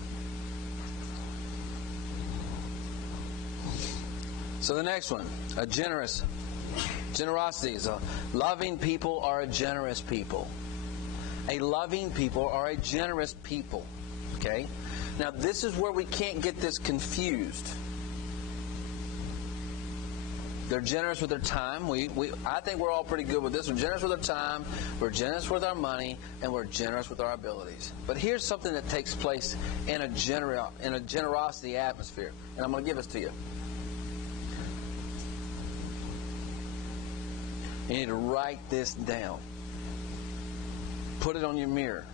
So the next one, generosity is a loving people are a generous people. A loving people are a generous people. Okay? Now this is where we can't get this confused. They're generous with their time. I think we're all pretty good with this. We're generous with our time, we're generous with our money, and we're generous with our abilities. But here's something that takes place in a generosity atmosphere. And I'm going to give this to you. You need to write this down. Put it on your mirror.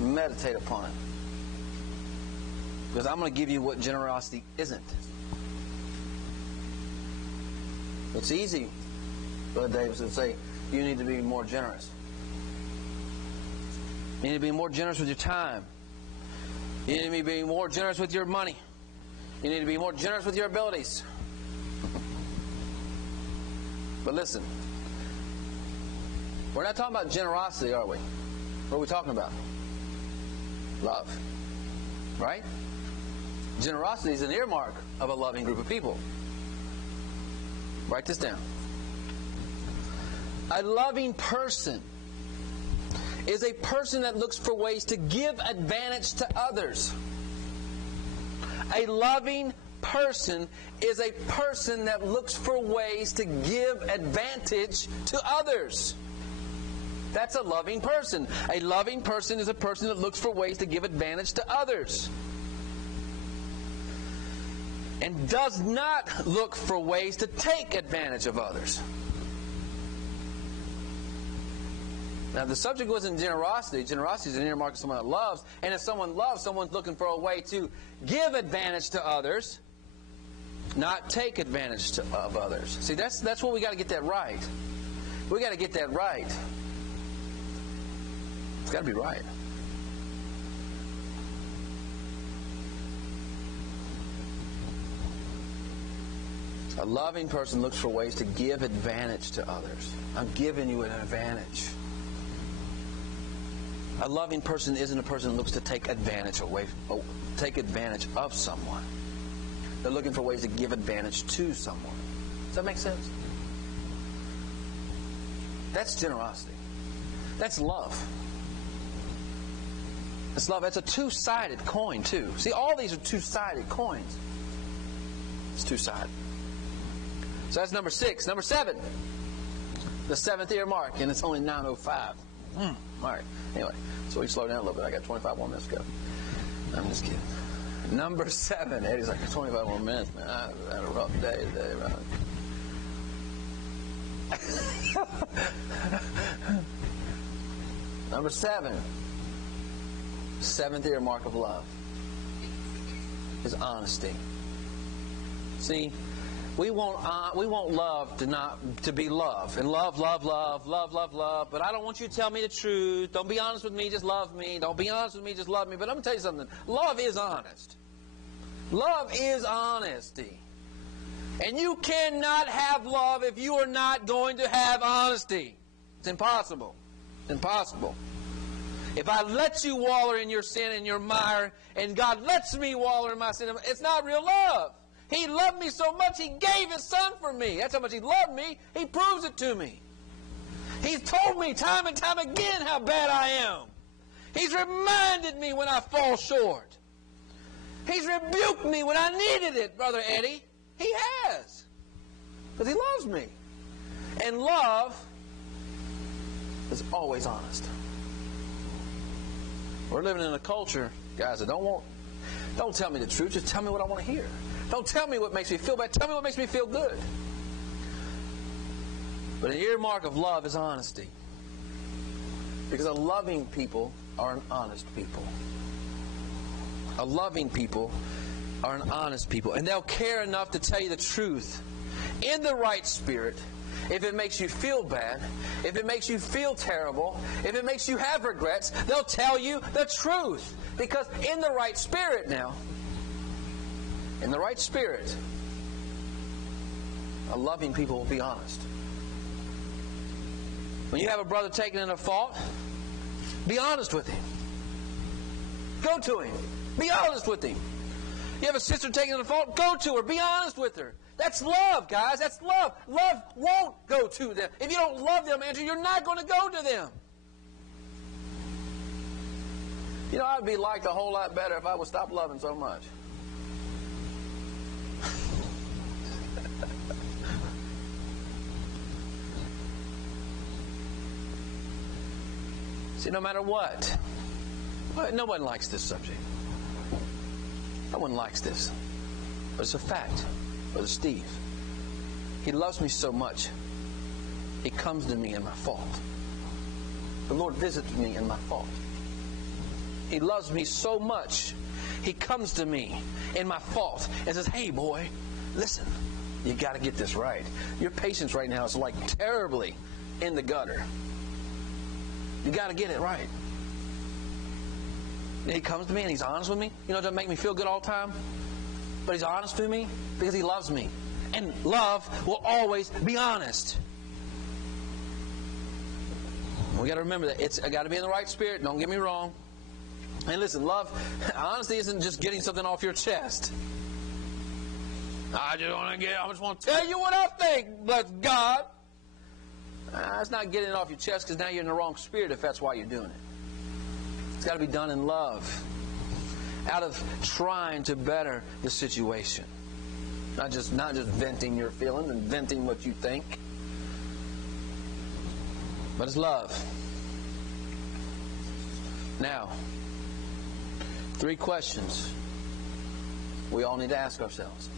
Meditate upon it. Because I'm going to give you what generosity isn't. It's easy, Brother Davis would say, you need to be more generous. You need to be more generous with your time. You need to be more generous with your money. You need to be more generous with your abilities. But listen, we're not talking about generosity, are we? What are we talking about? Love. Right? Generosity is an earmark of a loving group of people. Write this down. A loving person is a person that looks for ways to give advantage to others. A loving person is a person that looks for ways to give advantage to others. That's a loving person. A loving person is a person that looks for ways to give advantage to others. And does not look for ways to take advantage of others. Now, the subject wasn't generosity. Generosity is an earmark of someone that loves. And if someone loves, someone's looking for a way to give advantage to others, not take advantage of others. See, that's what we got to get that right. We got to get that right. It's got to be right. A loving person looks for ways to give advantage to others. I'm giving you an advantage. A loving person isn't a person that looks to take advantage of someone. They're looking for ways to give advantage to someone. Does that make sense? That's generosity. That's love. That's love. That's a two-sided coin, too. See, all these are two-sided coins. It's two-sided. So that's number 6. Number 7. The 7th earmark, and it's only 9:05. All right. Anyway, so we can slow down a little bit. I got 25 more minutes to go. I'm just kidding. Number 7. Eddie's like, 25 more minutes, man. I had a rough day today, right? Number 7. 7th earmark of love is honesty. See, we want love to be love. And love. But I don't want you to tell me the truth. Don't be honest with me, just love me. Don't be honest with me, just love me. But I'm going to tell you something. Love is honest. Love is honesty. And you cannot have love if you are not going to have honesty. It's impossible. It's impossible. If I let you wallow in your sin and your mire, and God lets me wallow in my sin, it's not real love. He loved me so much, He gave His Son for me. That's how much He loved me. He proves it to me. He's told me time and time again how bad I am. He's reminded me when I fall short. He's rebuked me when I needed it, Brother Eddie. He has. Because He loves me. And love is always honest. We're living in a culture, guys, that don't tell me the truth. Just tell me what I want to hear. Don't tell me what makes me feel bad. Tell me what makes me feel good. But an earmark of love is honesty. Because a loving people are an honest people. A loving people are an honest people. And they'll care enough to tell you the truth in the right spirit. If it makes you feel bad, if it makes you feel terrible, if it makes you have regrets, they'll tell you the truth. Because in the right spirit now, in the right spirit, a loving people will be honest. When you have a brother taken in a fault, be honest with him. Go to him. Be honest with him. You have a sister taken in a fault, go to her. Be honest with her. That's love, guys. That's love. Love won't go to them. If you don't love them, Andrew, you're not going to go to them. You know, I'd be liked a whole lot better if I would stop loving so much. See, no matter what, no one likes this subject. No one likes this. But it's a fact. Brother Steve, He loves me so much, He comes to me in my fault. The Lord visits me in my fault. He loves me so much, He comes to me in my fault and says, hey boy, listen, you got to get this right. Your patience right now is like terribly in the gutter. You got to get it right. And He comes to me and He's honest with me. You know, it doesn't make me feel good all the time, but He's honest with me because He loves me. And love will always be honest. We got to remember that it's got to be in the right spirit. Don't get me wrong. And listen, love, honesty isn't just getting something off your chest. I just want to tell you what I think, bless God. It's not getting it off your chest because now you're in the wrong spirit if that's why you're doing it. It's got to be done in love, out of trying to better the situation. Not just venting your feelings and venting what you think. But it's love. Now, 3 questions we all need to ask ourselves.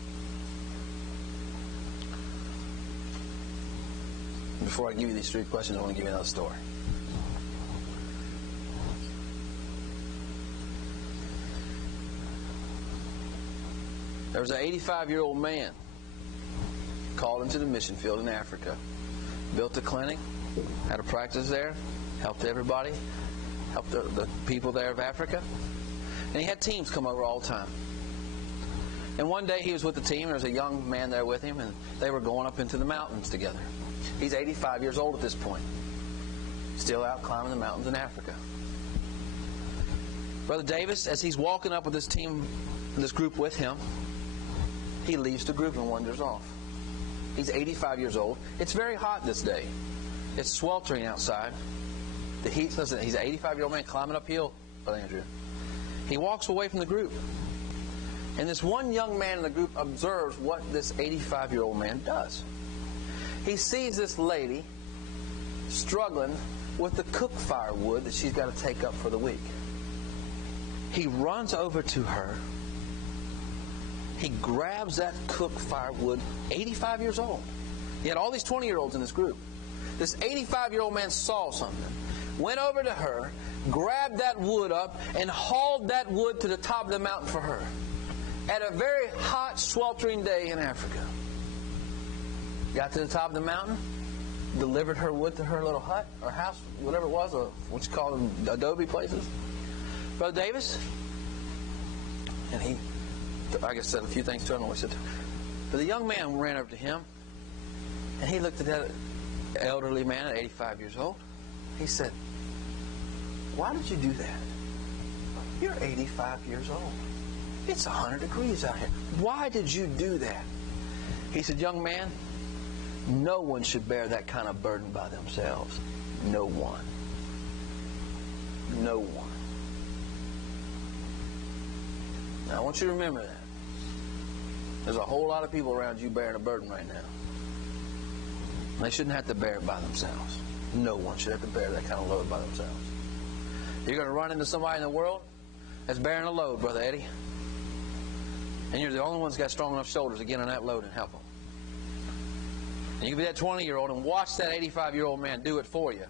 Before I give you these 3 questions, I want to give you another story. There was an 85-year-old man called into the mission field in Africa, built a clinic, had a practice there, helped everybody, helped the people there of Africa. And he had teams come over all the time. And one day he was with the team, and there was a young man there with him, and they were going up into the mountains together. He's 85 years old at this point, still out climbing the mountains in Africa. Brother Davis, as he's walking up with this team, this group with him, he leaves the group and wanders off. He's 85 years old. It's very hot this day. It's sweltering outside. The heat, listen, he's an 85-year-old man climbing uphill, Brother Andrew. He walks away from the group. And this one young man in the group observes what this 85-year-old man does. He sees this lady struggling with the cook firewood that she's got to take up for the week. He runs over to her. He grabs that cook firewood, 85 years old. He had all these 20-year-olds in this group. This 85-year-old man saw something, went over to her, grabbed that wood up, and hauled that wood to the top of the mountain for her. At a very hot, sweltering day in Africa. Got to the top of the mountain, delivered her wood to her little hut, or house, whatever it was, or what you call them, adobe places. Brother Davis, and he, I guess, said a few things to him. But the young man ran over to him, and he looked at that elderly man at 85 years old. He said, "Why did you do that? You're 85 years old. It's 100 degrees out here. Why did you do that?" He said, "Young man, No one should bear that kind of burden by themselves. No one. No one. Now, I want you to remember that. There's a whole lot of people around you bearing a burden right now. They shouldn't have to bear it by themselves. No one should have to bear that kind of load by themselves. You're going to run into somebody in the world that's bearing a load, Brother Eddie. And you're the only one that's got strong enough shoulders to get on that load and help them. And you can be that 20-year-old and watch that 85-year-old man do it for you.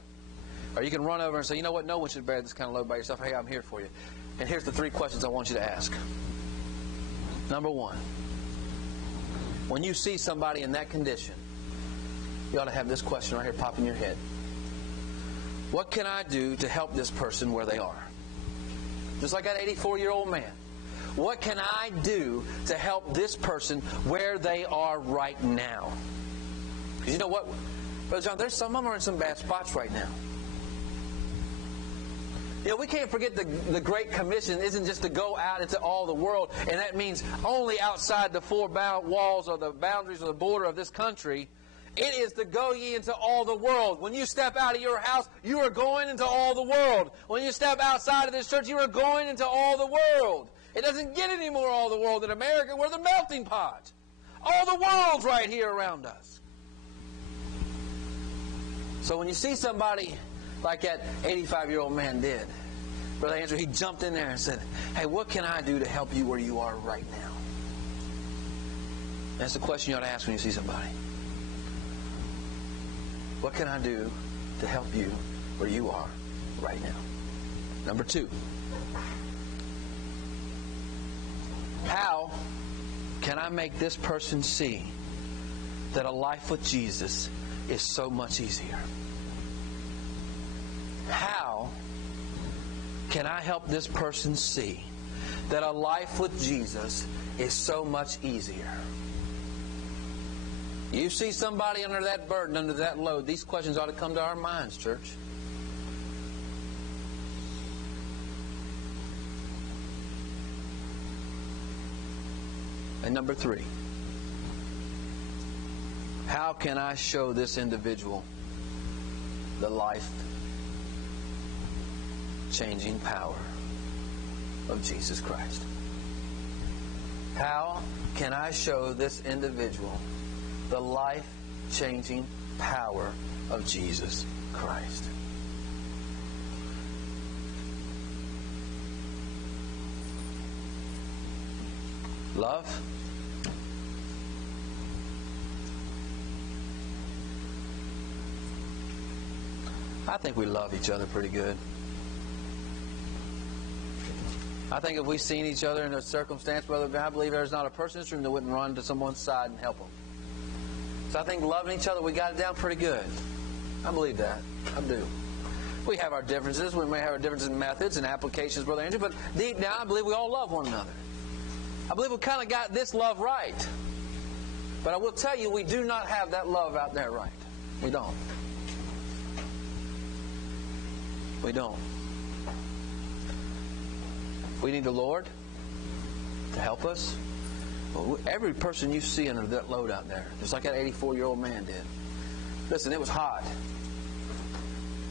Or you can run over and say, you know what, no one should bear this kind of load by yourself. Hey, I'm here for you. And here's the 3 questions I want you to ask. Number 1, when you see somebody in that condition, you ought to have this question right here pop in your head. What can I do to help this person where they are? Just like that 84-year-old man. What can I do to help this person where they are right now? Because you know what, Brother John, there's some of them are in some bad spots right now. You know, we can't forget the Great Commission isn't just to go out into all the world, and that means only outside the 4 walls or the boundaries or the border of this country. It is to go ye into all the world. When you step out of your house, you are going into all the world. When you step outside of this church, you are going into all the world. It doesn't get any more all the world in America. We're the melting pot. All the world's right here around us. So when you see somebody like that 85-year-old man did, Brother Andrew, he jumped in there and said, hey, what can I do to help you where you are right now? That's the question you ought to ask when you see somebody. What can I do to help you where you are right now? Number 2, how can I make this person see that a life with Jesus is so much easier? How can I help this person see that a life with Jesus is so much easier? You see somebody under that burden, under that load, these questions ought to come to our minds, church. And number 3, how can I show this individual the life-changing power of Jesus Christ? How can I show this individual the life-changing power of Jesus Christ? Love. I think we love each other pretty good. I think if we've seen each other in a circumstance, Brother, I believe there's not a person in this room that wouldn't run to someone's side and help them. So I think loving each other, we got it down pretty good. I believe that. I do. We have our differences. We may have our differences in methods and applications, Brother Andrew, but deep down, I believe we all love one another. I believe we kind of got this love right. But I will tell you, we do not have that love out there right. We don't. We don't. We need the Lord to help us. Well, every person you see under that load out there, just like that 84-year-old man did. Listen, it was hot.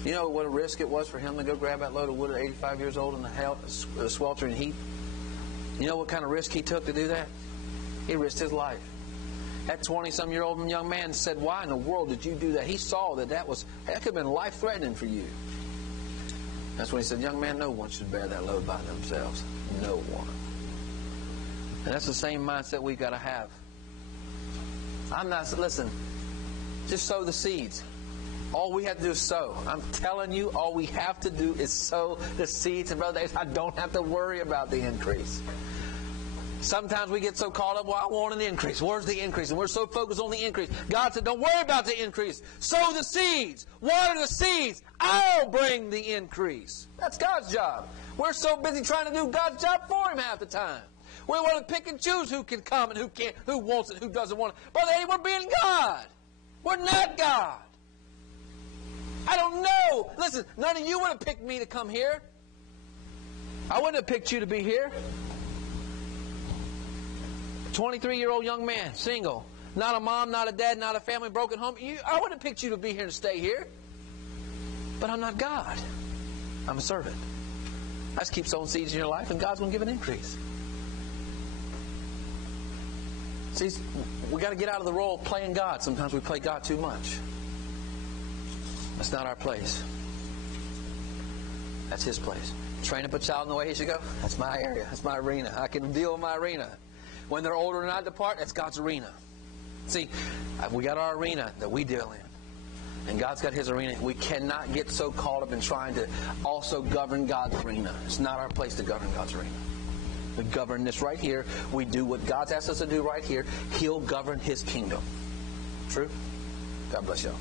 You know what a risk it was for him to go grab that load of wood at 85 years old in the sweltering heat? You know what kind of risk he took to do that? He risked his life. That 20-some-year-old young man said, why in the world did you do that? He saw that that could have been life-threatening for you. That's when he said, young man, no one should bear that load by themselves. No one. And that's the same mindset we've got to have. Listen, just sow the seeds. All we have to do is sow. I'm telling you, all we have to do is sow the seeds. And Brother Dave, I don't have to worry about the increase. Sometimes we get so caught up, well, I want an increase. Where's the increase? And we're so focused on the increase. God said, don't worry about the increase. Sow the seeds. Water the seeds. I'll bring the increase. That's God's job. We're so busy trying to do God's job for Him half the time. We want to pick and choose who can come and who can't, who wants it, who doesn't want it. Brother Eddie, we're being God. We're not God. I don't know. Listen, none of you would have picked me to come here. I wouldn't have picked you to be here. 23-year-old young man, single, not a mom, not a dad, not a family, broken home. I wouldn't have picked you to be here and stay here. But I'm not God. I'm a servant. I just keep sowing seeds in your life, and God's going to give an increase. See, we got to get out of the role of playing God. Sometimes we play God too much. That's not our place. That's His place. Train up a child in the way he should go. That's my area. That's my arena. I can deal with my arena. When they're older and not depart, that's God's arena. See, we got our arena that we deal in. And God's got His arena. We cannot get so caught up in trying to also govern God's arena. It's not our place to govern God's arena. We govern this right here. We do what God's asked us to do right here. He'll govern His kingdom. True? God bless y'all.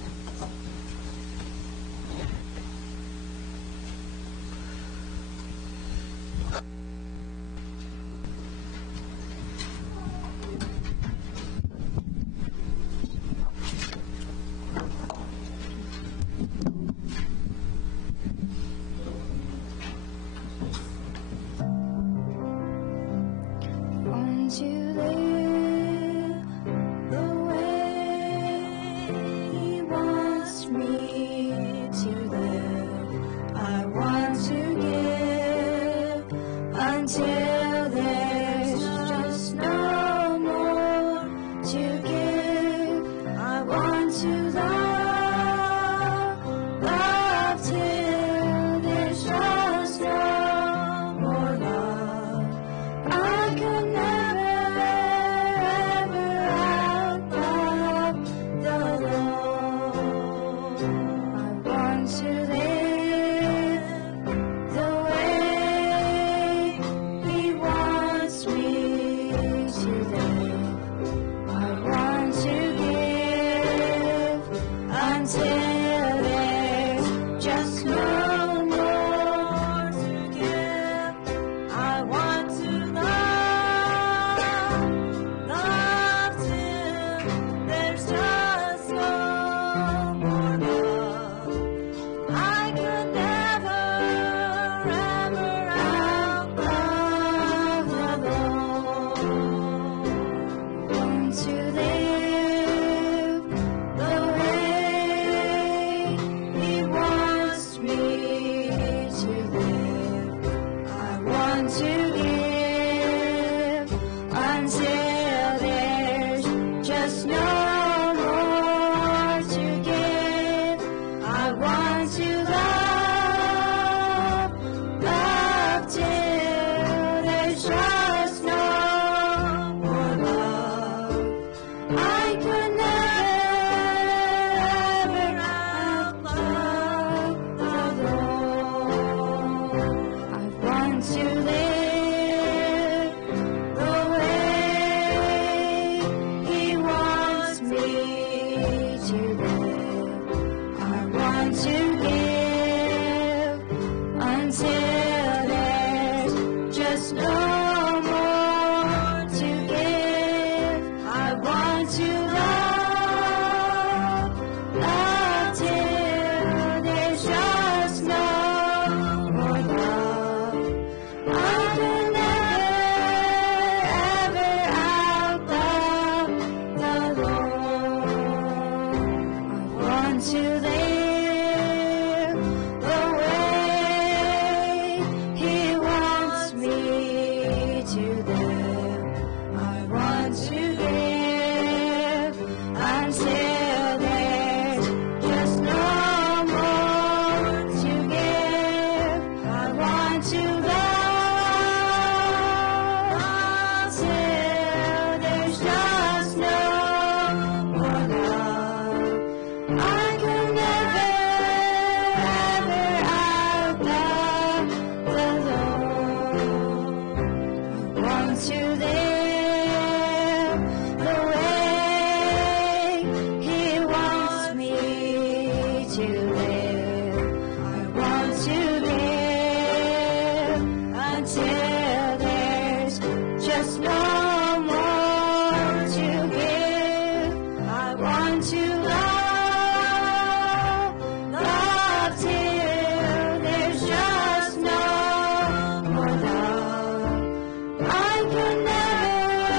I can never,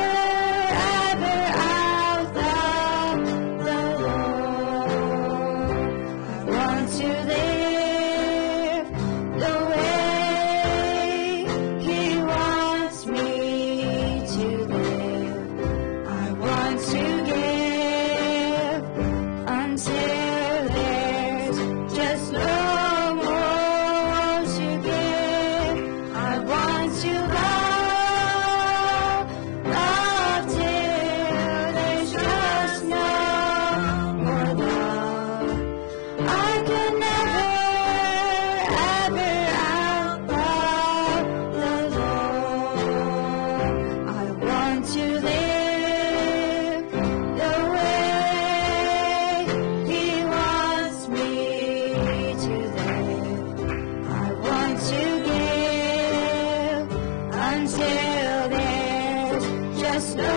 ever outlove want to live the way He wants me to live. I want to give until there's just no more to give. I want to love till there's just no more love. I can never, ever outlove the Lord. I want to live the way He wants me to live. I want to give until there's just no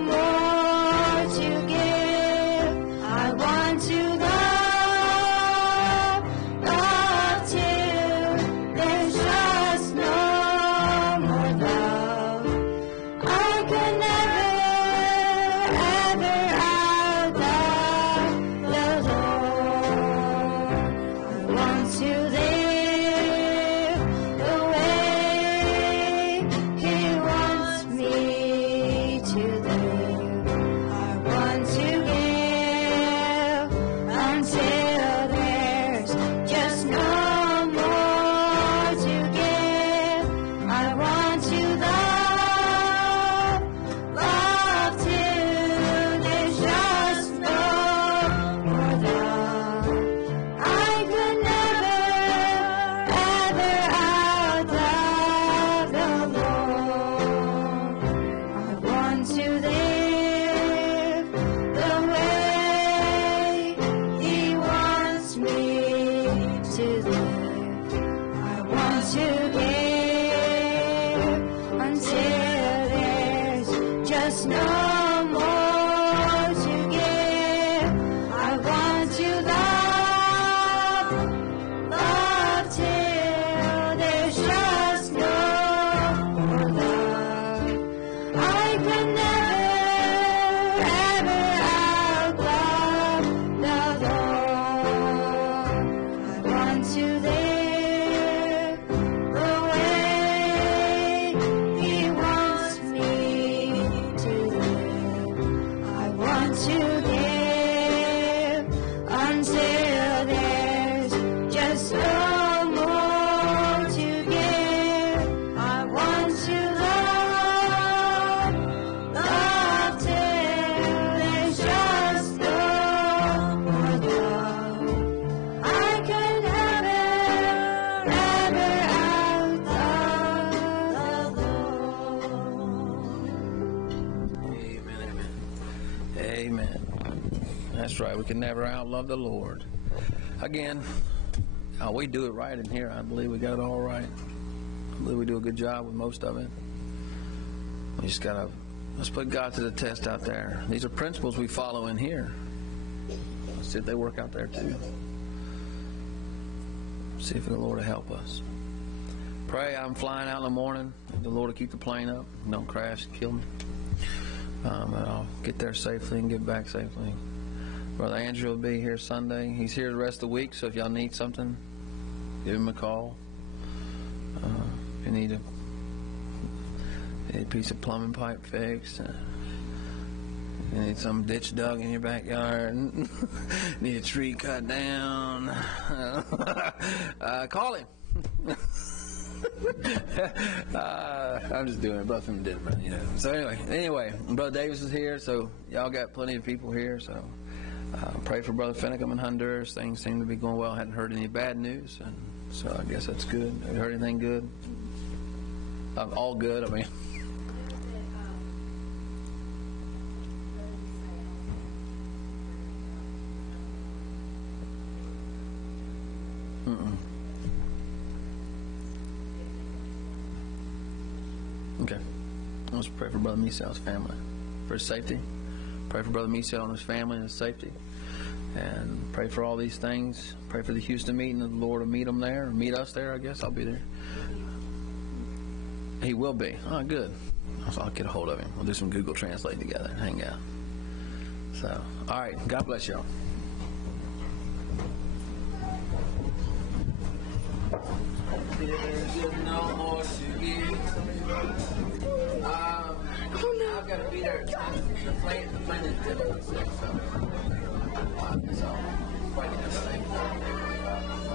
more to give. I want to love till there's just no more love. I can never, ever outlove the Lord. I want to live the way He wants me to live. I want to give until there's just no more to give. I want to love till there's just no more love. I could never, ever outlove the Lord. I want to live the way He wants me to live. I want to give until there's just no more to give. I want to love till there's just no more love. I can never, ever outlove the Lord. I want to live the way He wants me to live. I want to give until there's just no more to give. I want to love till there's just no more love. I can never, ever outlove the Lord. Amen. Amen. That's right. We can never outlove the Lord. Again, we do it right in here. I believe we got it all right. I believe we do a good job with most of it. We just gotta let's put God to the test out there. These are principles we follow in here. Let's see if they work out there too. See if the Lord will help us. Pray I'm flying out in the morning. The Lord will keep the plane up. Don't crash and kill me. And I'll get there safely and get back safely. Brother Andrew will be here Sunday. He's here the rest of the week, so if y'all need something, give him a call. If you need a piece of plumbing pipe fixed, you need some ditch dug in your backyard, need a tree cut down, call him. I'm just doing it. Both of them did it, you know. So anyway, Brother Davis is here, so y'all got plenty of people here, so pray for Brother Finicum in Honduras. Things seem to be going well. I hadn't heard any bad news, and so I guess that's good. Have you heard anything good? All good, I mean. Okay. Let's pray for Brother Misael's family, for his safety. Pray for Brother Misael and his family and his safety. And pray for all these things. Pray for the Houston meeting, and the Lord will meet them there, or meet us there, I guess. I'll be there. He will be. Oh, good. I'll get a hold of him. We'll do some Google Translate together and hang out. So, all right. God bless y'all. There's no more to give. I've got to be there. The plane is different, so quite another thing.